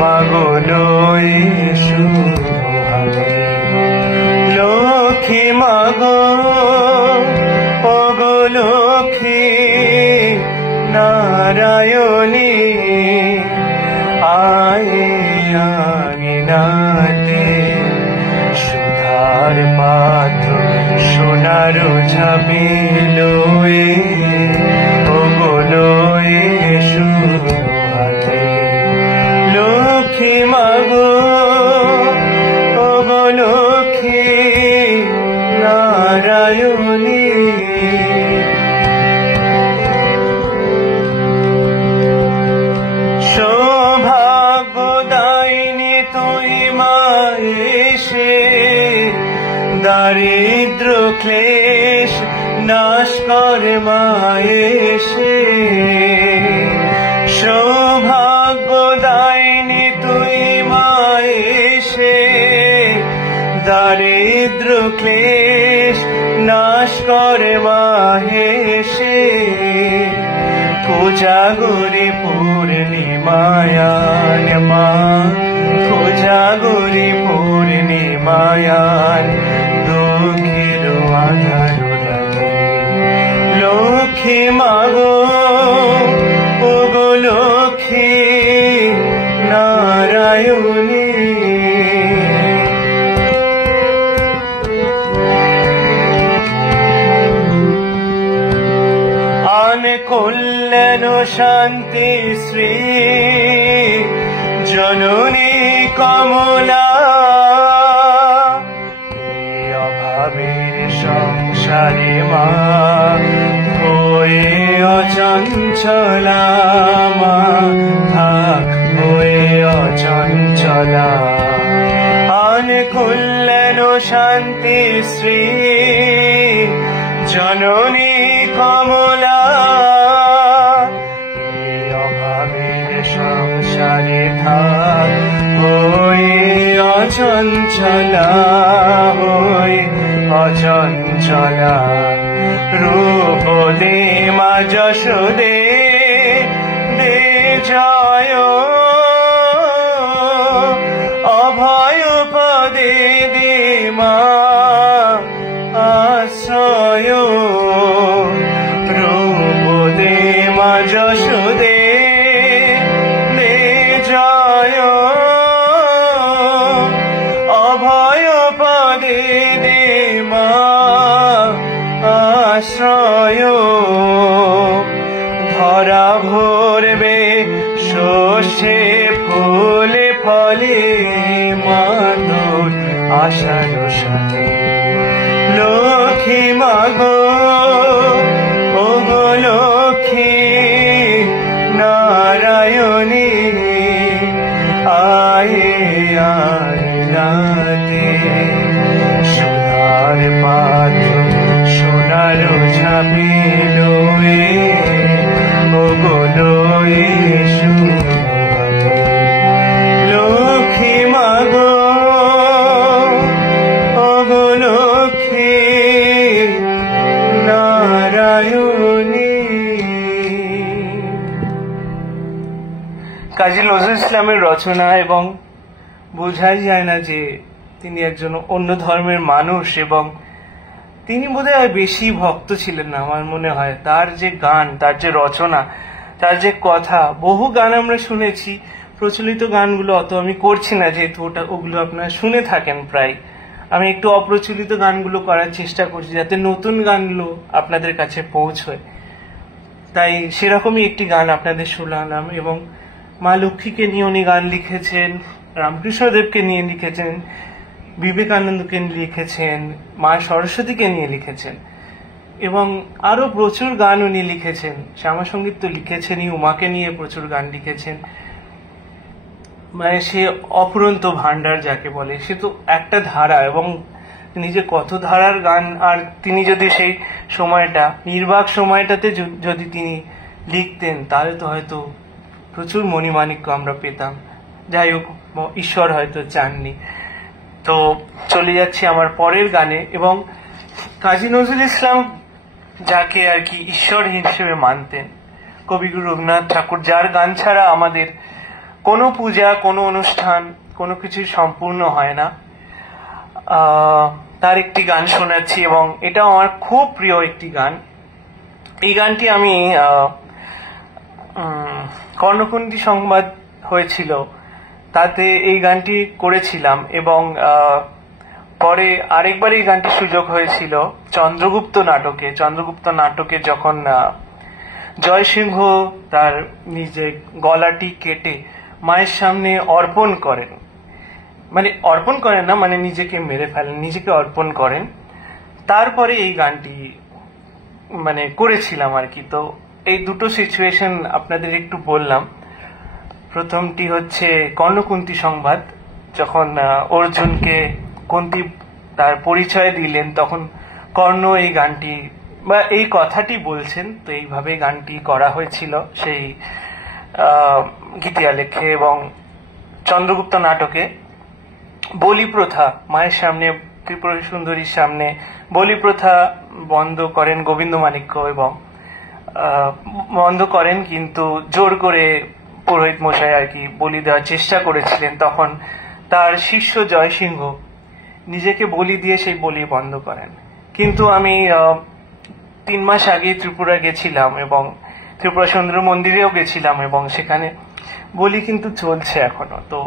মাগো লয়ে শুভ হবে। লক্ষ্মী মাগো নারায়ণী আয়ে আঙিনাতে সুধার পাত্র সোনার ঝাঁপি লয়ে ওগো লয়ে সুহাতে লক্ষ্মী মাগো ওগো লক্ষ্মী নারায়ণী সৌভাগ্যদায়িনী তুই মায়েশে দারিদ্র ক্লেশ নাশ করে মায়েশে সৌভাগ্যদায়িনী তুই মায়েশে দারিদ্র ক্লেশ নাশ করে মাহেশে কোজাগরি পূর্ণিমায়ান মা কোজাগরি পূর্ণিমায়ান দুঃখের আধার লাগে লক্ষ্মী মাগো ওগো লক্ষ্মী নারায়ণী কল্যাণ শান্তি শ্রী জননী কমলা অভাবের সংসারে মা হয়ে অচঞ্চলা মা হয়ে অচঞ্চলা আন কল্যাণ শান্তি শ্রী জননী কমলা অভাবের সংসারে থাক হয়ে অচঞ্চলা হয়ে অচঞ্চলা রূপ দে মা যশোদে দে জয় অভয় পদে দে মা আশ্রয় রূপ দে মা যশোদে দে জয় অভয় পদে দে মা আশ্রয় ধরা ভরবে শস্যে ফুলে ফলে মা তোর আশার সাথে লক্ষ্মী মাগো ওগো লক্ষ্মী নারায়ণী আয়ে আঙিনাতে সোনার পাত্র সোনার ঝাঁপি লয়ে ওগো লয়ে সুহাতে লক্ষ্মী মাগো ওগো লক্ষ্মী নারায়ণী। কাজী নজরুল ইসলামের রচনা এবং বোঝাই যায় না যে তিনি একজন অন্য ধর্মের মানুষ এবং তিনি বোধহয় বেশি ভক্ত ছিলেন না আমার মনে হয়। তার যে গান, তার যে রচনা, তার যে কথা, বহু গান আমরা শুনেছি। প্রচলিত গানগুলো অত আমি করছি না যেহেতু ওগুলো আপনারা শুনে থাকেন প্রায়। আমি একটু অপ্রচলিত গানগুলো করার চেষ্টা করছি যাতে নতুন গানগুলো আপনাদের কাছে পৌঁছয়। তাই সেরকমই একটি গান আপনাদের শোনালাম এবং মা লক্ষ্মীকে নিয়ে উনি গান লিখেছেন, রামকৃষ্ণদেবকে নিয়ে লিখেছেন, বিবেকানন্দকে নিয়ে লিখেছেন, মা সরস্বতীকে নিয়ে লিখেছেন এবং আরো প্রচুর গান উনি লিখেছেন। শ্যামাসঙ্গীত তো লিখেছেনই, উমাকে নিয়ে প্রচুর গান লিখেছেন। মানে সে অফুরন্ত ভান্ডার যাকে বলে, সে তো একটা ধারা এবং তিনি যে কত ধারার গান, আর তিনি যদি সেই সময়টা নির্বাক সময়টাতে যদি তিনি লিখতেন তাহলে তো হয়তো প্রচুর মণিমাণিক্য আমরা পেতাম। যাই হোক, ঈশ্বর হয়তো চাননি। তো চলে যাচ্ছি আমার পরের গানে এবং কাজী নজরুল ইসলাম যাকে আর কি ঈশ্বর হিসেবে মানতেন, কবিগুরু রবীন্দ্রনাথ ঠাকুর, যার গান ছাড়া আমাদের কোনো পূজা, কোনো অনুষ্ঠান, কোনো কিছু সম্পূর্ণ হয় না, তার একটি গান শোনাচ্ছি এবং এটা আমার খুব প্রিয় একটি গান। এই গানটি আমি কর্ণকুন্তী সংবাদ হয়েছিল, তাতে এই গানটি করেছিলাম। এবং পরে আরেকবার এই গানটির সুযোগ হয়েছিল চন্দ্রগুপ্ত নাটকে যখন জয়সিংহ তার নিজে গলাটি কেটে মায়ের সামনে অর্পণ করেন, মানে অর্পণ করেন না, মানে নিজেকে মেরে ফেলেন, নিজেকে অর্পণ করেন। তারপরে এই গানটি মানে করেছিলাম আর কি। তো এই দুটো সিচুয়েশন আপনাদের একটু বললাম। প্রথমটি হচ্ছে কর্ণকুন্তী সংবাদ, যখন অর্জুনকে কুন্তী তার পরিচয় দিলেন, তখন কর্ণ এই গানটি বা এই কথাটি বলছেন। তো এইভাবে গানটি করা হয়েছিল সেই গীতিয়া লেখে। এবং চন্দ্রগুপ্ত নাটকে বলি প্রথা, মায়ের সামনে, ত্রিপুরা সুন্দরীর সামনে বলি প্রথা বন্ধ করেন গোবিন্দমাণিক্য, এবং বন্ধ করেন, কিন্তু জোর করে পুরোহিত মশাই আর কি বলি দেওয়ার চেষ্টা করেছিলেন। তখন তার শিষ্য জয়সিংহ নিজেকে বলি দিয়ে সেই বলি বন্ধ করেন। কিন্তু আমি 3 মাস আগে ত্রিপুরা গেছিলাম এবং ত্রিপুরা সুন্দর মন্দিরেও গেছিলাম, এবং সেখানে বলি কিন্তু চলছে এখনো। তো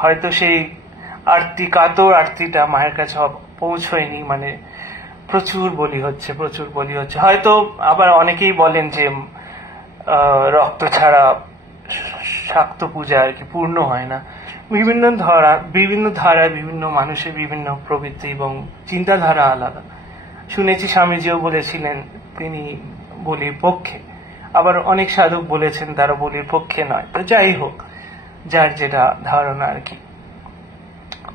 হয়তো সেই কাতর আরতিটা মায়ের কাছে পৌঁছয়নি, মানে প্রচুর বলি হচ্ছে। হয়তো আবার অনেকেই বলেন যে রক্ত ছাড়া শাক্ত পূজা আর কি পূর্ণ হয় না। বিভিন্ন ধারা, বিভিন্ন মানুষের বিভিন্ন প্রবৃত্তি এবং চিন্তাধারা আলাদা। শুনেছি স্বামীজিও বলেছিলেন তিনি বলির পক্ষে, আবার অনেক সাধক বলেছেন তারা বলির পক্ষে নয়। তো যাই হোক, যার যেটা ধারণা আর কি।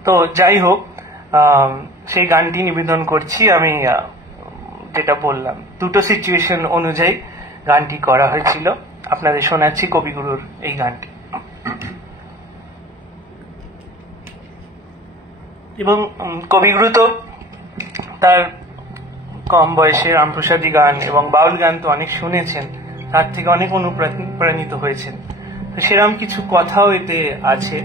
তো যাই হোক, সেই গানটি নিবেদন করছি। আমি যেটা বললাম, দুটো সিচুয়েশন অনুযায়ী গানটি করা হয়েছিল। আপনাদের শোনাচ্ছি কবিগুরুর এই গানটি। এবং কবিগুরু তো তার কম বয়সে রামপ্রসাদী গান এবং বাউল গান তো অনেক শুনেছেন, তার থেকে অনেক অনুপ্রাণিত হয়েছেন। তো সেরকম কিছু কথাও এতে আছে,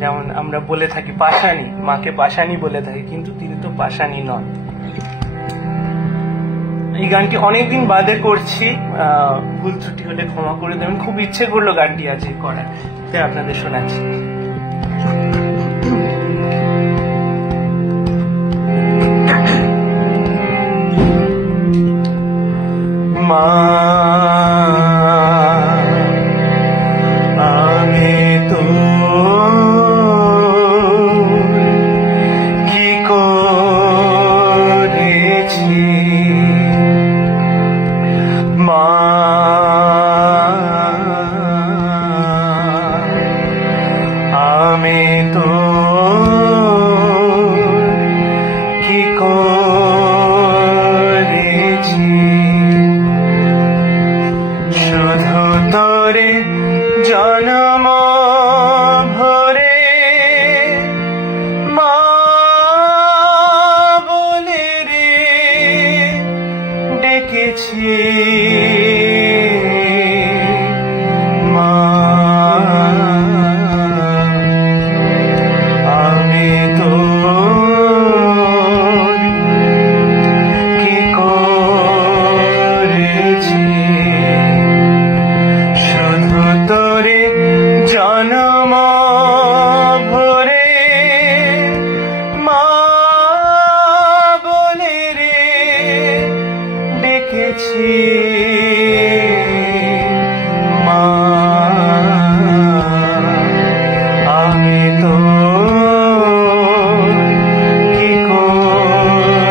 যেমন আমরা বলে থাকি পাশানি, মাকে পাশানি বলে থাকি, কিন্তু তিনি তো পাশানি নন। এই গানটি অনেকদিন বাদে করছি, ভুল ত্রুটি হলে ক্ষমা করে দেবেন। খুব ইচ্ছে করলো গানটি আজ করার, তাই আপনাদের শোনাচ্ছি। মা আমি তো কি করেছি, মা আমি তো কি করেছি, শুধু তোরে জনম ভরে মা বলে রে ডেকেছি, মা আমি তো কি করেছি, শুধু তোরে জনম ভরে মা বলে রে ডেকেছি, মা আমি তো কি করেছি,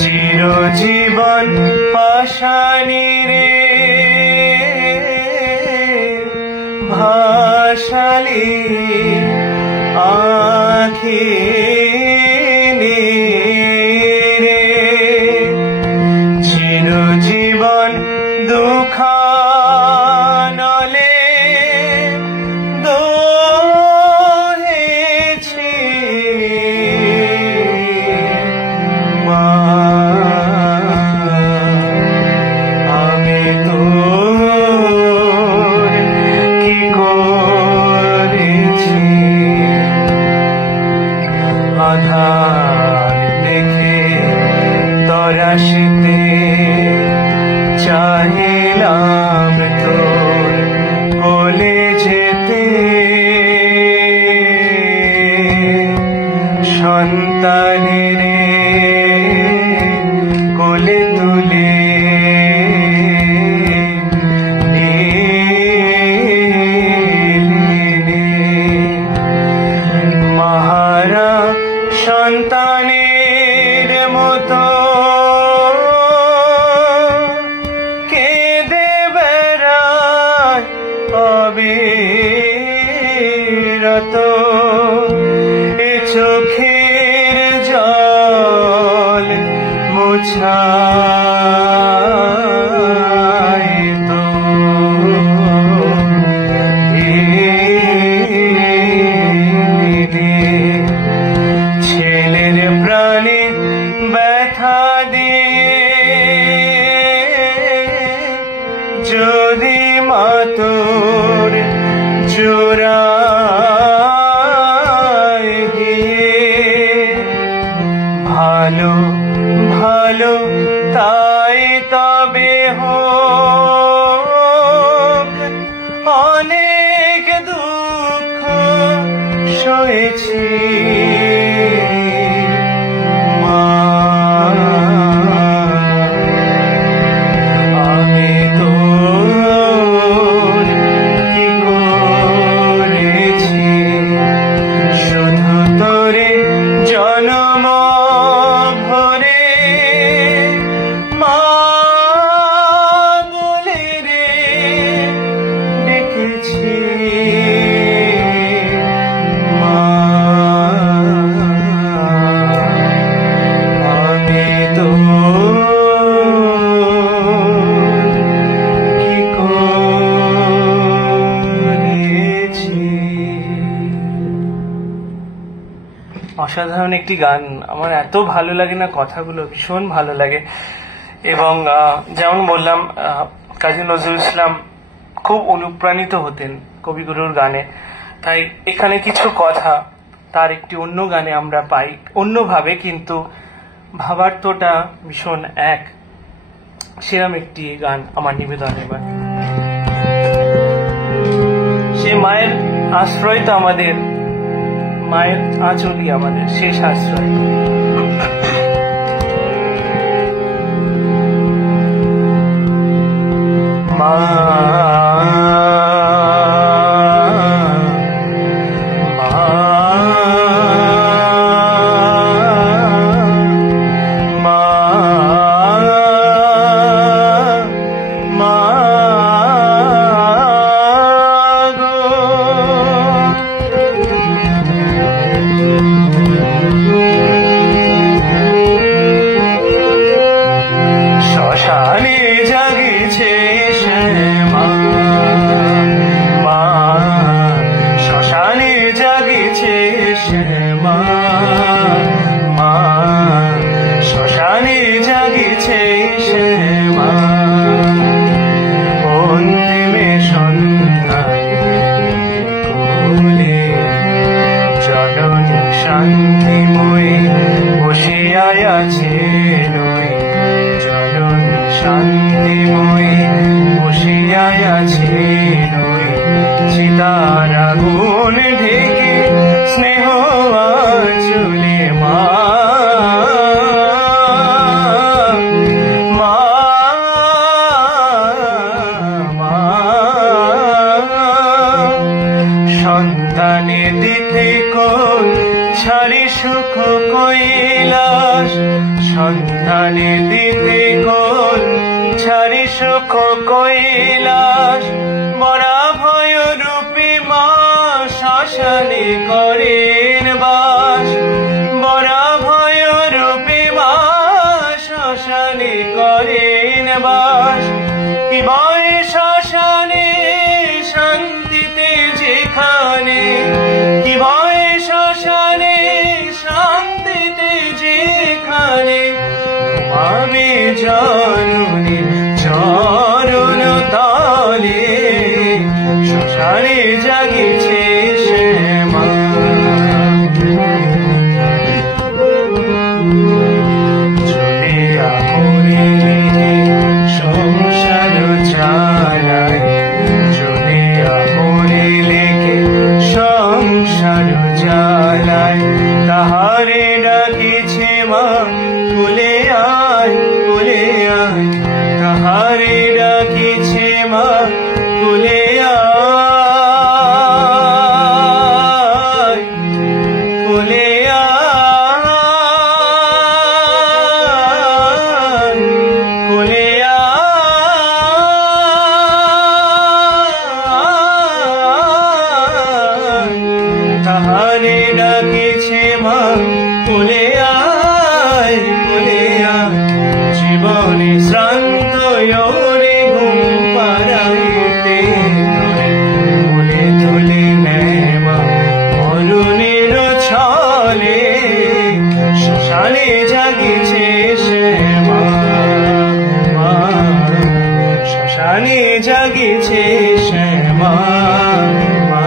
চিরজীবন পাশানি রে ভাসালি আখি রে, চিরজীবন দুঃখানলে দোহেছি, মা আমি তো কি করেছি, আধার দেখে তরাশিতে তবে হোক অনেক দুঃখ সয়েছি আমি তো কি করেছি শুধু তোরে জন্ম ভরে মা বলে রে ডেকেছি মা আমি তো কি করেছি। অসাধারণ একটি গান, আমার এত ভালো লাগে না, কথাগুলো ভীষণ ভালো লাগে। এবং যেমন বললাম, কাজী নজরুল ইসলাম খুব অনুপ্রাণিত হতেন কবিগুরুর গানে, তাই এখানে কিছু কথা তার একটি অন্য গানে আমরা পাই অন্যভাবে, কিন্তু ভাবার্থটা ভীষণ এক। সেরকম একটি গান আমার নিবেদন এবার। সে মায়ের আশ্রয় তো আমাদের, মায়ের আঁচলই আমাদের শেষ আশ্রয়। মা শ্মশানে জাগিছে শ্যামা, মা শ্মশানে জাগিছে শ্যামা, মা শ্মশানে জাগিছে শ্যামা। অন্তিমে সন্ধ্যায় কোলে জননী শান্তিময়ী বসিয়ায় আছে নই, জননী শান্তিময়ী বসিয়ায় আছে নই। চিতার আগুন ঢেকে স্নেহ আঁচলে মা, মা মা সন্তানে দিতে কোন ছাড়ি সুখ কৈলাস, সন্তানে দিতে কোন ছাড়ি সুখ কৈলাস। বরা ভয় রূপী মা শ্মশানে করেন বাস, বরা ভয় রূপী মা শ্মশানে করেন বাস। কি বয় শ্মশানে শান্তিতে যেখানে, কি বয় শ্মশানে শান্তিতে যেখানে। ঘুমাবে জননী চরণ তলে, শ্মশানে জাগিছে শ্যামা। চলিয়া মরিলে সংসার চালায়, চলিয়া মরিলে সংসার জ্বালায়। তাহারে ডাকিছে মা কুলে আয়, কুলে আয়, তাহারে ডাকিছে মা কুলে আয়, কুলে আয়, কুলে আয়। তাহারে ডাকিছে মা কুলে আয়, কুলে আয়। জীবনে শ্রান্ত ওরে ঘুম পাড়াইতে তুলে তুলে নেয় মা অরুণের ছলে। শ্মশানে জাগিছে শ্যামা, মা শ্মশানে জাগিছে শ্যামা, মা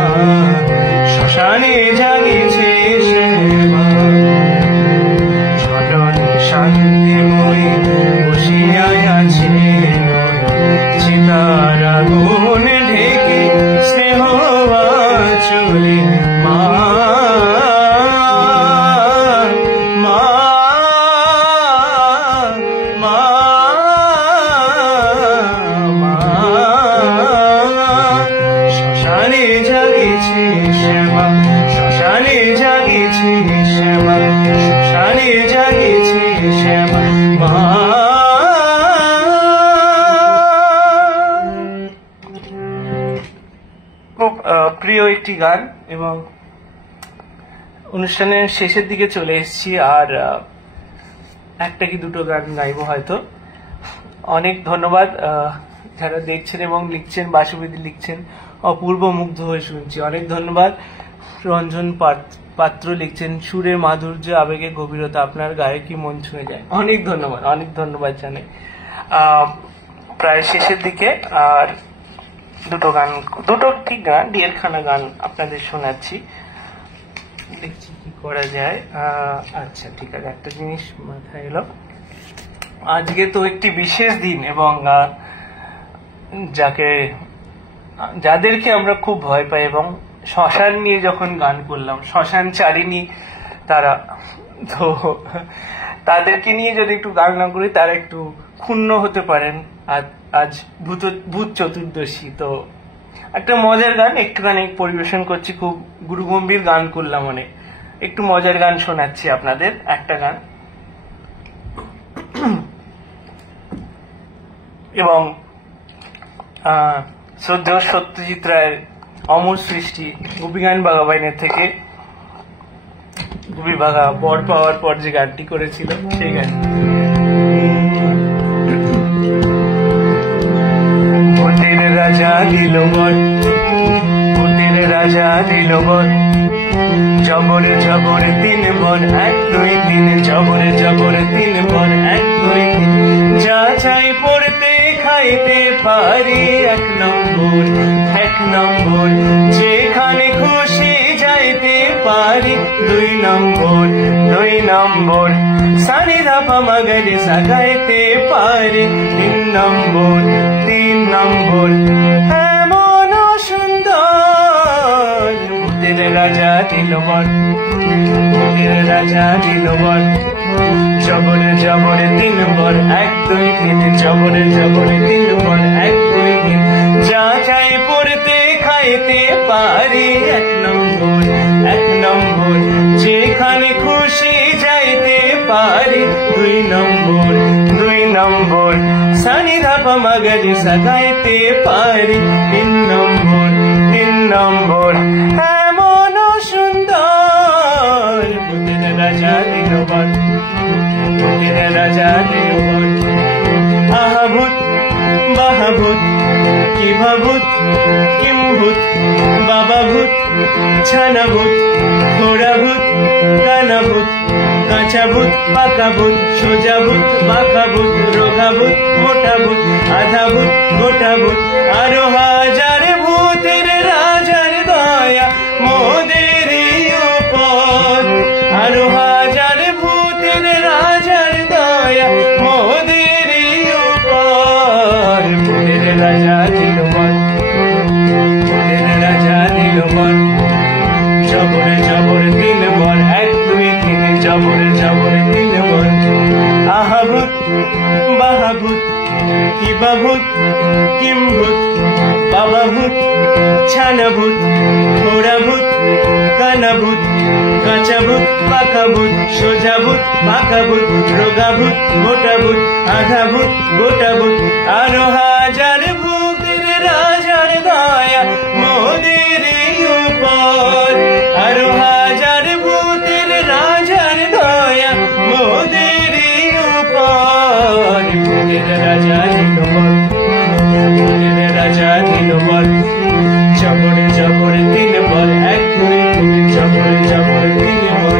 শ্মশানে জাগিছে শ্যামা। জননী শান্তিময়ী বসিয়ায় আছে প্রিয় একটি গান, এবং অনুষ্ঠানের শেষের দিকে চলে এসেছি, আর একটা কি দুটো গান গাইবো হয়তো। অনেক ধন্যবাদ যারা দেখছেন এবং লিখছেন, বাসুবিদি লিখছেন, অপূর্ব মুগ্ধ হয়ে শুনছি। অনেক ধন্যবাদ। রঞ্জন পাত্র লিখছেন, সুরে মাধুর্য, আবেগে গভীরতা, আপনার গায়ে কি মন ছুঁয়ে যায়। অনেক ধন্যবাদ, অনেক ধন্যবাদ জানাই। প্রায় শেষের দিকে আর দুটো ঠিক গান, 1.5 গান আপনাদের শোনাচ্ছি। দেখছি কি করা যায়। আচ্ছা ঠিক আছে, একটা জিনিস মাথায় এলো, আজকে তো একটি বিশেষ দিন, এবং যাদেরকে আমরা খুব ভয় পাই, এবং শ্মশান নিয়ে যখন গান করলাম, শ্মশান চারিনি তারা, তো তাদেরকে নিয়ে যদি একটু গান না করি তারা একটু ক্ষুণ্ণ হতে পারেন। আজ ভূত চতুর্দশী, তো একটা মজার গান একটুখানি পরিবেশন করছি। খুব গুরুগম্ভীর গান করলাম, অনেক একটু মজার গান শোনাচ্ছি আপনাদের। একটা গান, এবং শ্রদ্ধেয় সত্যজিৎ রায়ের অমর সৃষ্টি গোপীগান বাঘাবাইনের থেকে, গোপী বাঘা বর পাওয়ার পর যে গানটি করেছিল সেই গান। ভূতের রাজা দিল বর, ভূতের রাজা দিল বর, জবরে জবরে 3 বর, 1 2 3, জবরে জবরে 3 বর, 1 2 3, যা চাই পড়তে খাইতে পারি 1 নম্বর, 1 নম্বর, যেখানে খুশি যাইতে পারি 2 নম্বর, 2 নম্বর, সানি ধাপা মাগারে সাগাইতে পারি 3 নম্বর, 3 নম্বর, এমন সুন্দর ভূতের রাজা দিল বর, ভূতের রাজা দিল বর, জবরে জবরে 3 বর, 1 2 3, জবরে জবরে 3 বর, 1 2 3, যা চাই পড়তে খাইতে পারি 1 নম্বর, 1 নম্বর, যেখানে খুশি যাইতে পারি 2 নম্বর, 2 নম্বর, সানি ধাপা মাগারে সাগাইতে পারি 3 নম্বর, 3 নম্বর, এমন সুন্দর ভূতের রাজা দিল বর, ভূতের রাজা দিল বর, আহা ভূত বাহা ভূত, কি ভাভূত কিম ভূত, বাবা ভূত ছানা ভূত, ঘোড়া ভূত কানা ভূত, কাঁচা ভূত পাকা ভূত, সোজা ভূত বাঁকা ভূত, রোগা ভূত মোটা ভূত, আধা ভূত গোটা ভূত, আরো হাজার ভূতের রাজার দয়া মোদের উপর, আরো হাজার ভূতের রাজার দয়া মোদের উপর, ভূতের রাজা দিল বর, ভূতের রাজা দিল বর, জবরে জবরে 3 বর, 1 2 3, জবরে জবরে 3 বর, আহা ভূত বাহা ভূত, কি বাভূত কিম ভূত, বাবা ভূত ছানা ভূত, ঘোড়া ভূত কানা ভূত, কাঁচা ভূত পাকা ভূত, সোজা ভূত বাঁকা ভূত, রোগা ভূত মোটা ভূত, আধা ভূত গোটা ভূত, আরো হাজার ভূতের রাজার দয়া মোদের উপর, আরো হাজার ভূতের রাজার দয়া মোদের উপর, ভূতের রাজা দিল বর, ভূতের রাজা দিল বর, জবরে জবরে 3 বর, 1 2 3, জবরে জবরে 3 বর,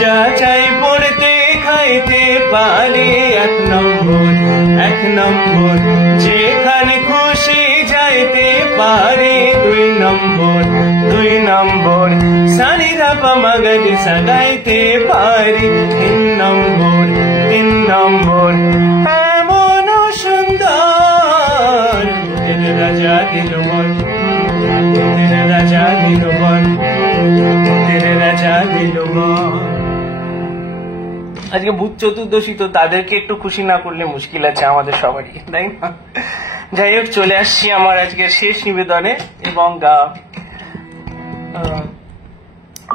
যা চাই পড়তে খাইতে পারি 1 নম্বর, 1 নম্বর, যেখানে খুশি যাইতে পারি 2 নম্বর, 2 নম্বর, সানি ধাপা মাগারে সাগাইতে পারি 3 নম্বর, 3 নম্বর, এমন সুন্দর ভূতের রাজা দিল বর, ভূতের রাজা দিল বর, ভূতের রাজা দিল বর। আজকে ভূত চতুর্দশী, তো তাদেরকে একটু খুশি না করলে মুশকিল আছে আমাদের সবারই, তাই না? যাই হোক, চলে আসছি আমার আজকের শেষ নিবেদনে, এবং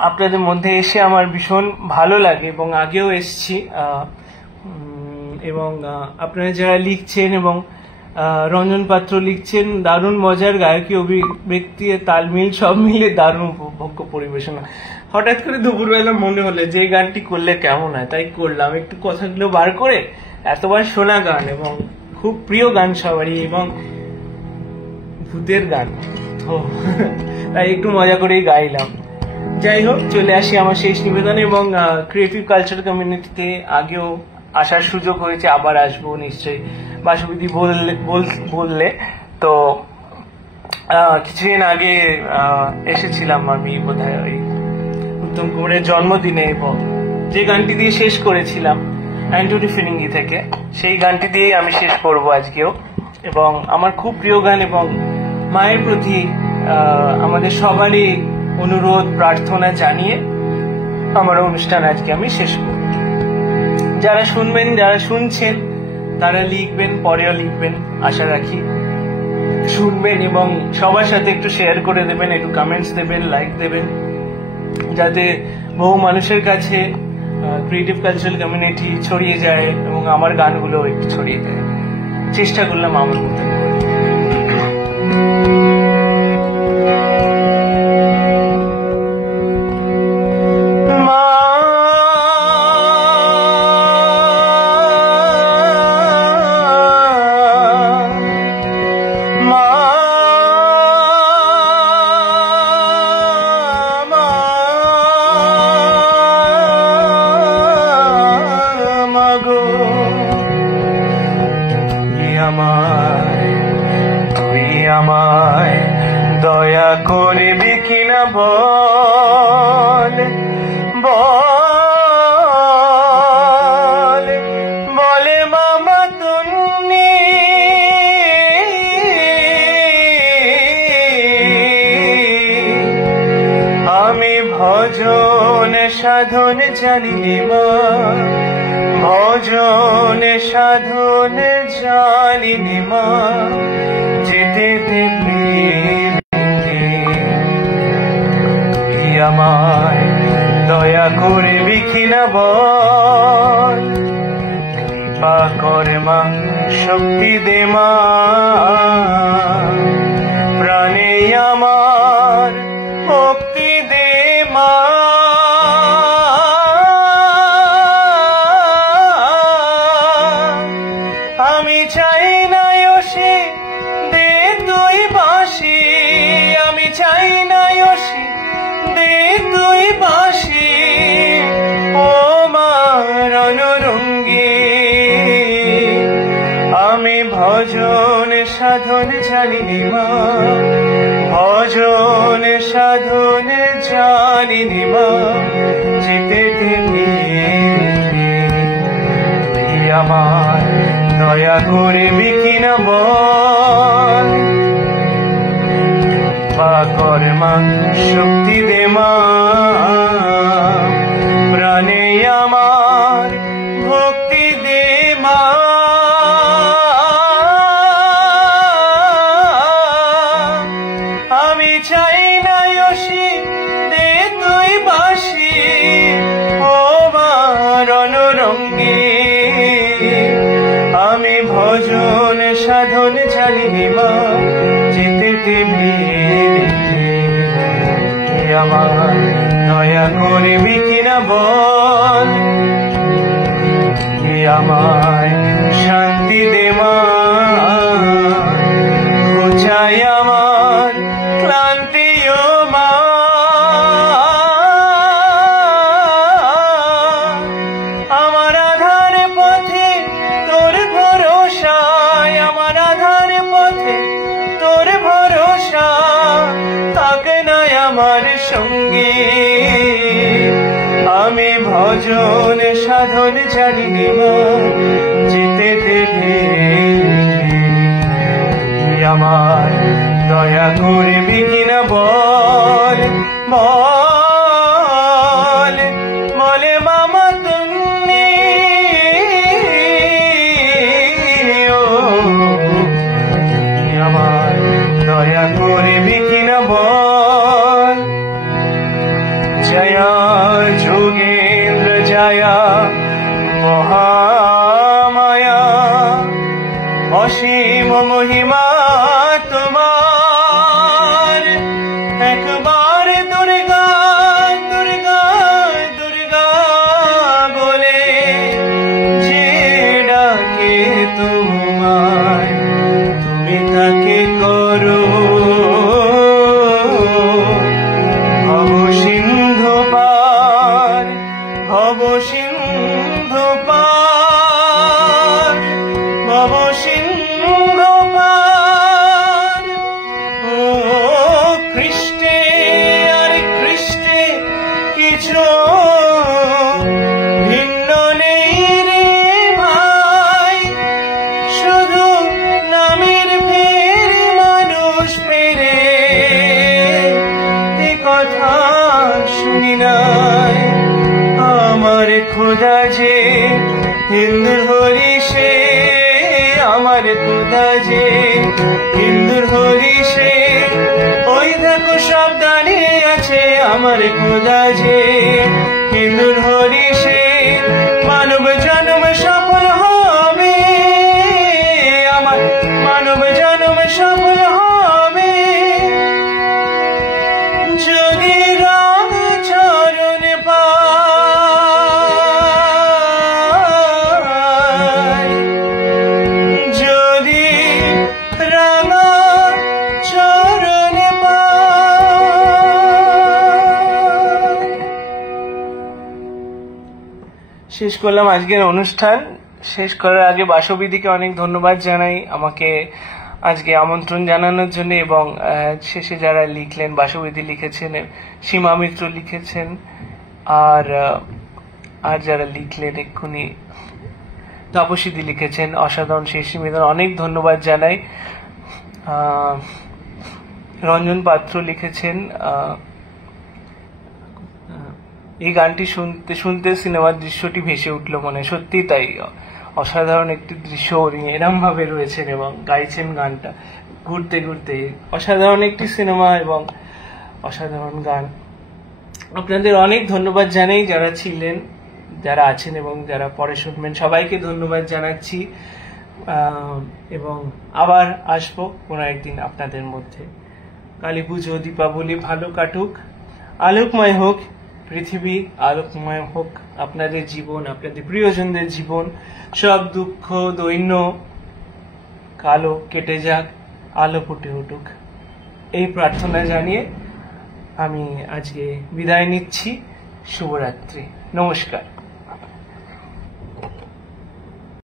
আপনাদের মধ্যে এসে আমার ভীষণ ভালো লাগে, এবং আগেও এসছি, এবং আপনারা যারা লিখছেন এবং রঞ্জন পাত্র লিখছেন, দারুণ মজার গায়কী, অভিব্যক্তি, তালমিল সব মিলে দারুণ উপভোগ্য পরিবেশনা। হঠাৎ করে দুপুরবেলা মনে হলো যে গানটি করলে কেমন হয়, তাই করলাম। একটু কথাগুলো বার করে, এতবার শোনা গান এবং খুব প্রিয় গান সবারই, এবং ভূতের গান, তো তাই একটু মজা করেই গাইলাম। যাই হোক, চলে আসি আমার শেষ নিবেদনে। এবং ক্রিয়েটিভ কালচার কমিউনিটিতে আগেও আসার সুযোগ হয়েছে, আবার আসবো নিশ্চয়ই। বাসুবিধি বললে তো কিছুদিন আগে এসেছিলাম আমি, বোধহয় ওই উত্তম কুমারের জন্মদিনে, এবং যে গানটি দিয়ে শেষ করেছিলাম অ্যান্টনি ফিরিঙ্গি থেকে, সেই গানটি দিয়েই আমি শেষ করব আজকেও। এবং আমার খুব প্রিয় গান, এবং মায়ের প্রতি আমাদের সবারই অনুরোধ প্রার্থনা জানিয়ে আমার অনুষ্ঠান আজকে আমি শেষ করব। যারা শুনবেন, যারা শুনছেন, তারা লিখবেন, পরেও লিখবেন, আশা রাখি শুনবেন এবং সবার সাথে একটু শেয়ার করে দেবেন, একটু কমেন্টস দেবেন, লাইক দেবেন, যাতে বহু মানুষের কাছে ক্রিয়েটিভ কালচারাল কমিউনিটি ছড়িয়ে যায় এবং আমার গানগুলো একটু ছড়িয়ে যায়। চেষ্টা করলাম আমার মতো। তুই আমায় দয়া করবি কিনা বল, বল, বলে মামা তুন্নি, আমি ভজন সাধন জানি মা, ভজন সাধন জানিনি মা, যেতে দেবে তুই আমায় দয়া করবি কিনা বল, কৃপা করে মা, শক্তি দে মা, প্রাণে আমার মুক্তি দে মা, আমি চাই না ওসি দে তুই বাঁশি, আমি চাই না ওসি দে তুই বাঁশি, ও মা রণরঙ্গী, আমি ভজন সাধন জানিনি মা, ভজন সাধন জানিনি মা, যেতে দেবি তুই আমার দয়া করবি কিনা বল, কৃপা কর মা, শক্তি দে মা, প্রাণে আমার ভক্তি দে মা, আমি চাই না ওসি দে তুই বাঁশি, ও মা রণরঙ্গী, আমি ভজন সাধন জানিনি মা, যেতে দেবি আমার দয়া করবি কিনা বল, আমায় শান্তি দে মা, ঘুচাই আমার ক্লান্তি ও মা, আমার আধার পথে তোর ভরসায়, আমার আধার পথে তোর ভরসা, থাকে না আমার সঙ্গী, আমি ভজন সাধন জানিনি মা, যেতে দেবে আমার দয়া করবি কিনা বল, বল, বলে মামা তুমি আমার দয়া করবি কিনা বল, জয়া যোগেন্দ্র জয়া মহামায়া, মহিমা তোমার, একবার দুর্গা দুর্গা দুর্গা বলে যে ডাকে তোমায়, তুমি তাকে করো ভব সিন্ধু পার, ভব সিন্ধু পার, ভব সিন্ধু পার। ও কৃষ্ণে আর কৃষ্ণে কিছু ভিন্ন নেই রে ভাই, শুধু নামের ফের মানুষ ফেরে, এ কথা শুনি নাই। আমার খোদা যে হিন্দুর হরি সে, আমার খোদা যে হিন্দুর হরি সে, ওই দেখো সব দাঁড়িয়ে আছে। আমার খোদা যে হিন্দুর হরি সে, মানব জন্ম সফল হবে, আমার মানব জন্ম সফল হবে যদি রাম চরণ পাই, যদি রাম চরণ পাই। শেষ করলাম আজকের অনুষ্ঠান। শেষ করার আগে বাসবিদিকে অনেক ধন্যবাদ জানাই আমাকে আজকে আমন্ত্রণ জানানোর জন্য, এবং শেষে যারা লিখলেন, বাসবিদি লিখেছেন, সীমা মিত্র লিখেছেন, আর যারা লিখলেন এক্ষুনি তপস্বীদি লিখেছেন, অসাধারণ শেষ নিবেদন, অনেক ধন্যবাদ জানাই। রঞ্জন পাত্র লিখেছেন এই গানটি শুনতে শুনতে সিনেমার দৃশ্যটি ভেসে উঠল মনে। সত্যি তাই, অসাধারণ একটি দৃশ্য উনি এরম ভাবে রয়েছেন এবং গাইছেন গানটা ঘুরতে ঘুরতে। অসাধারণ একটি সিনেমা এবং অসাধারণ গান। আপনাদের অনেক ধন্যবাদ জানাই, যারা ছিলেন, যারা আছেন এবং যারা পরে শুনবেন, সবাইকে ধন্যবাদ জানাচ্ছি। এবং আবার আসবো কোনো একদিন আপনাদের মধ্যে। কালী পুজো, দীপাবলি ভালো কাটুক, আলোকময় হোক পৃথিবী, আলোকময় হোক আপনাদের জীবন, আপনাদের প্রিয়জনদের জীবন, সব দুঃখ দৈন্য কালো কেটে যাক, আলো ফুটে উঠুক, এই প্রার্থনা জানিয়ে আমি আজকে বিদায় নিচ্ছি। শুভরাত্রি, নমস্কার।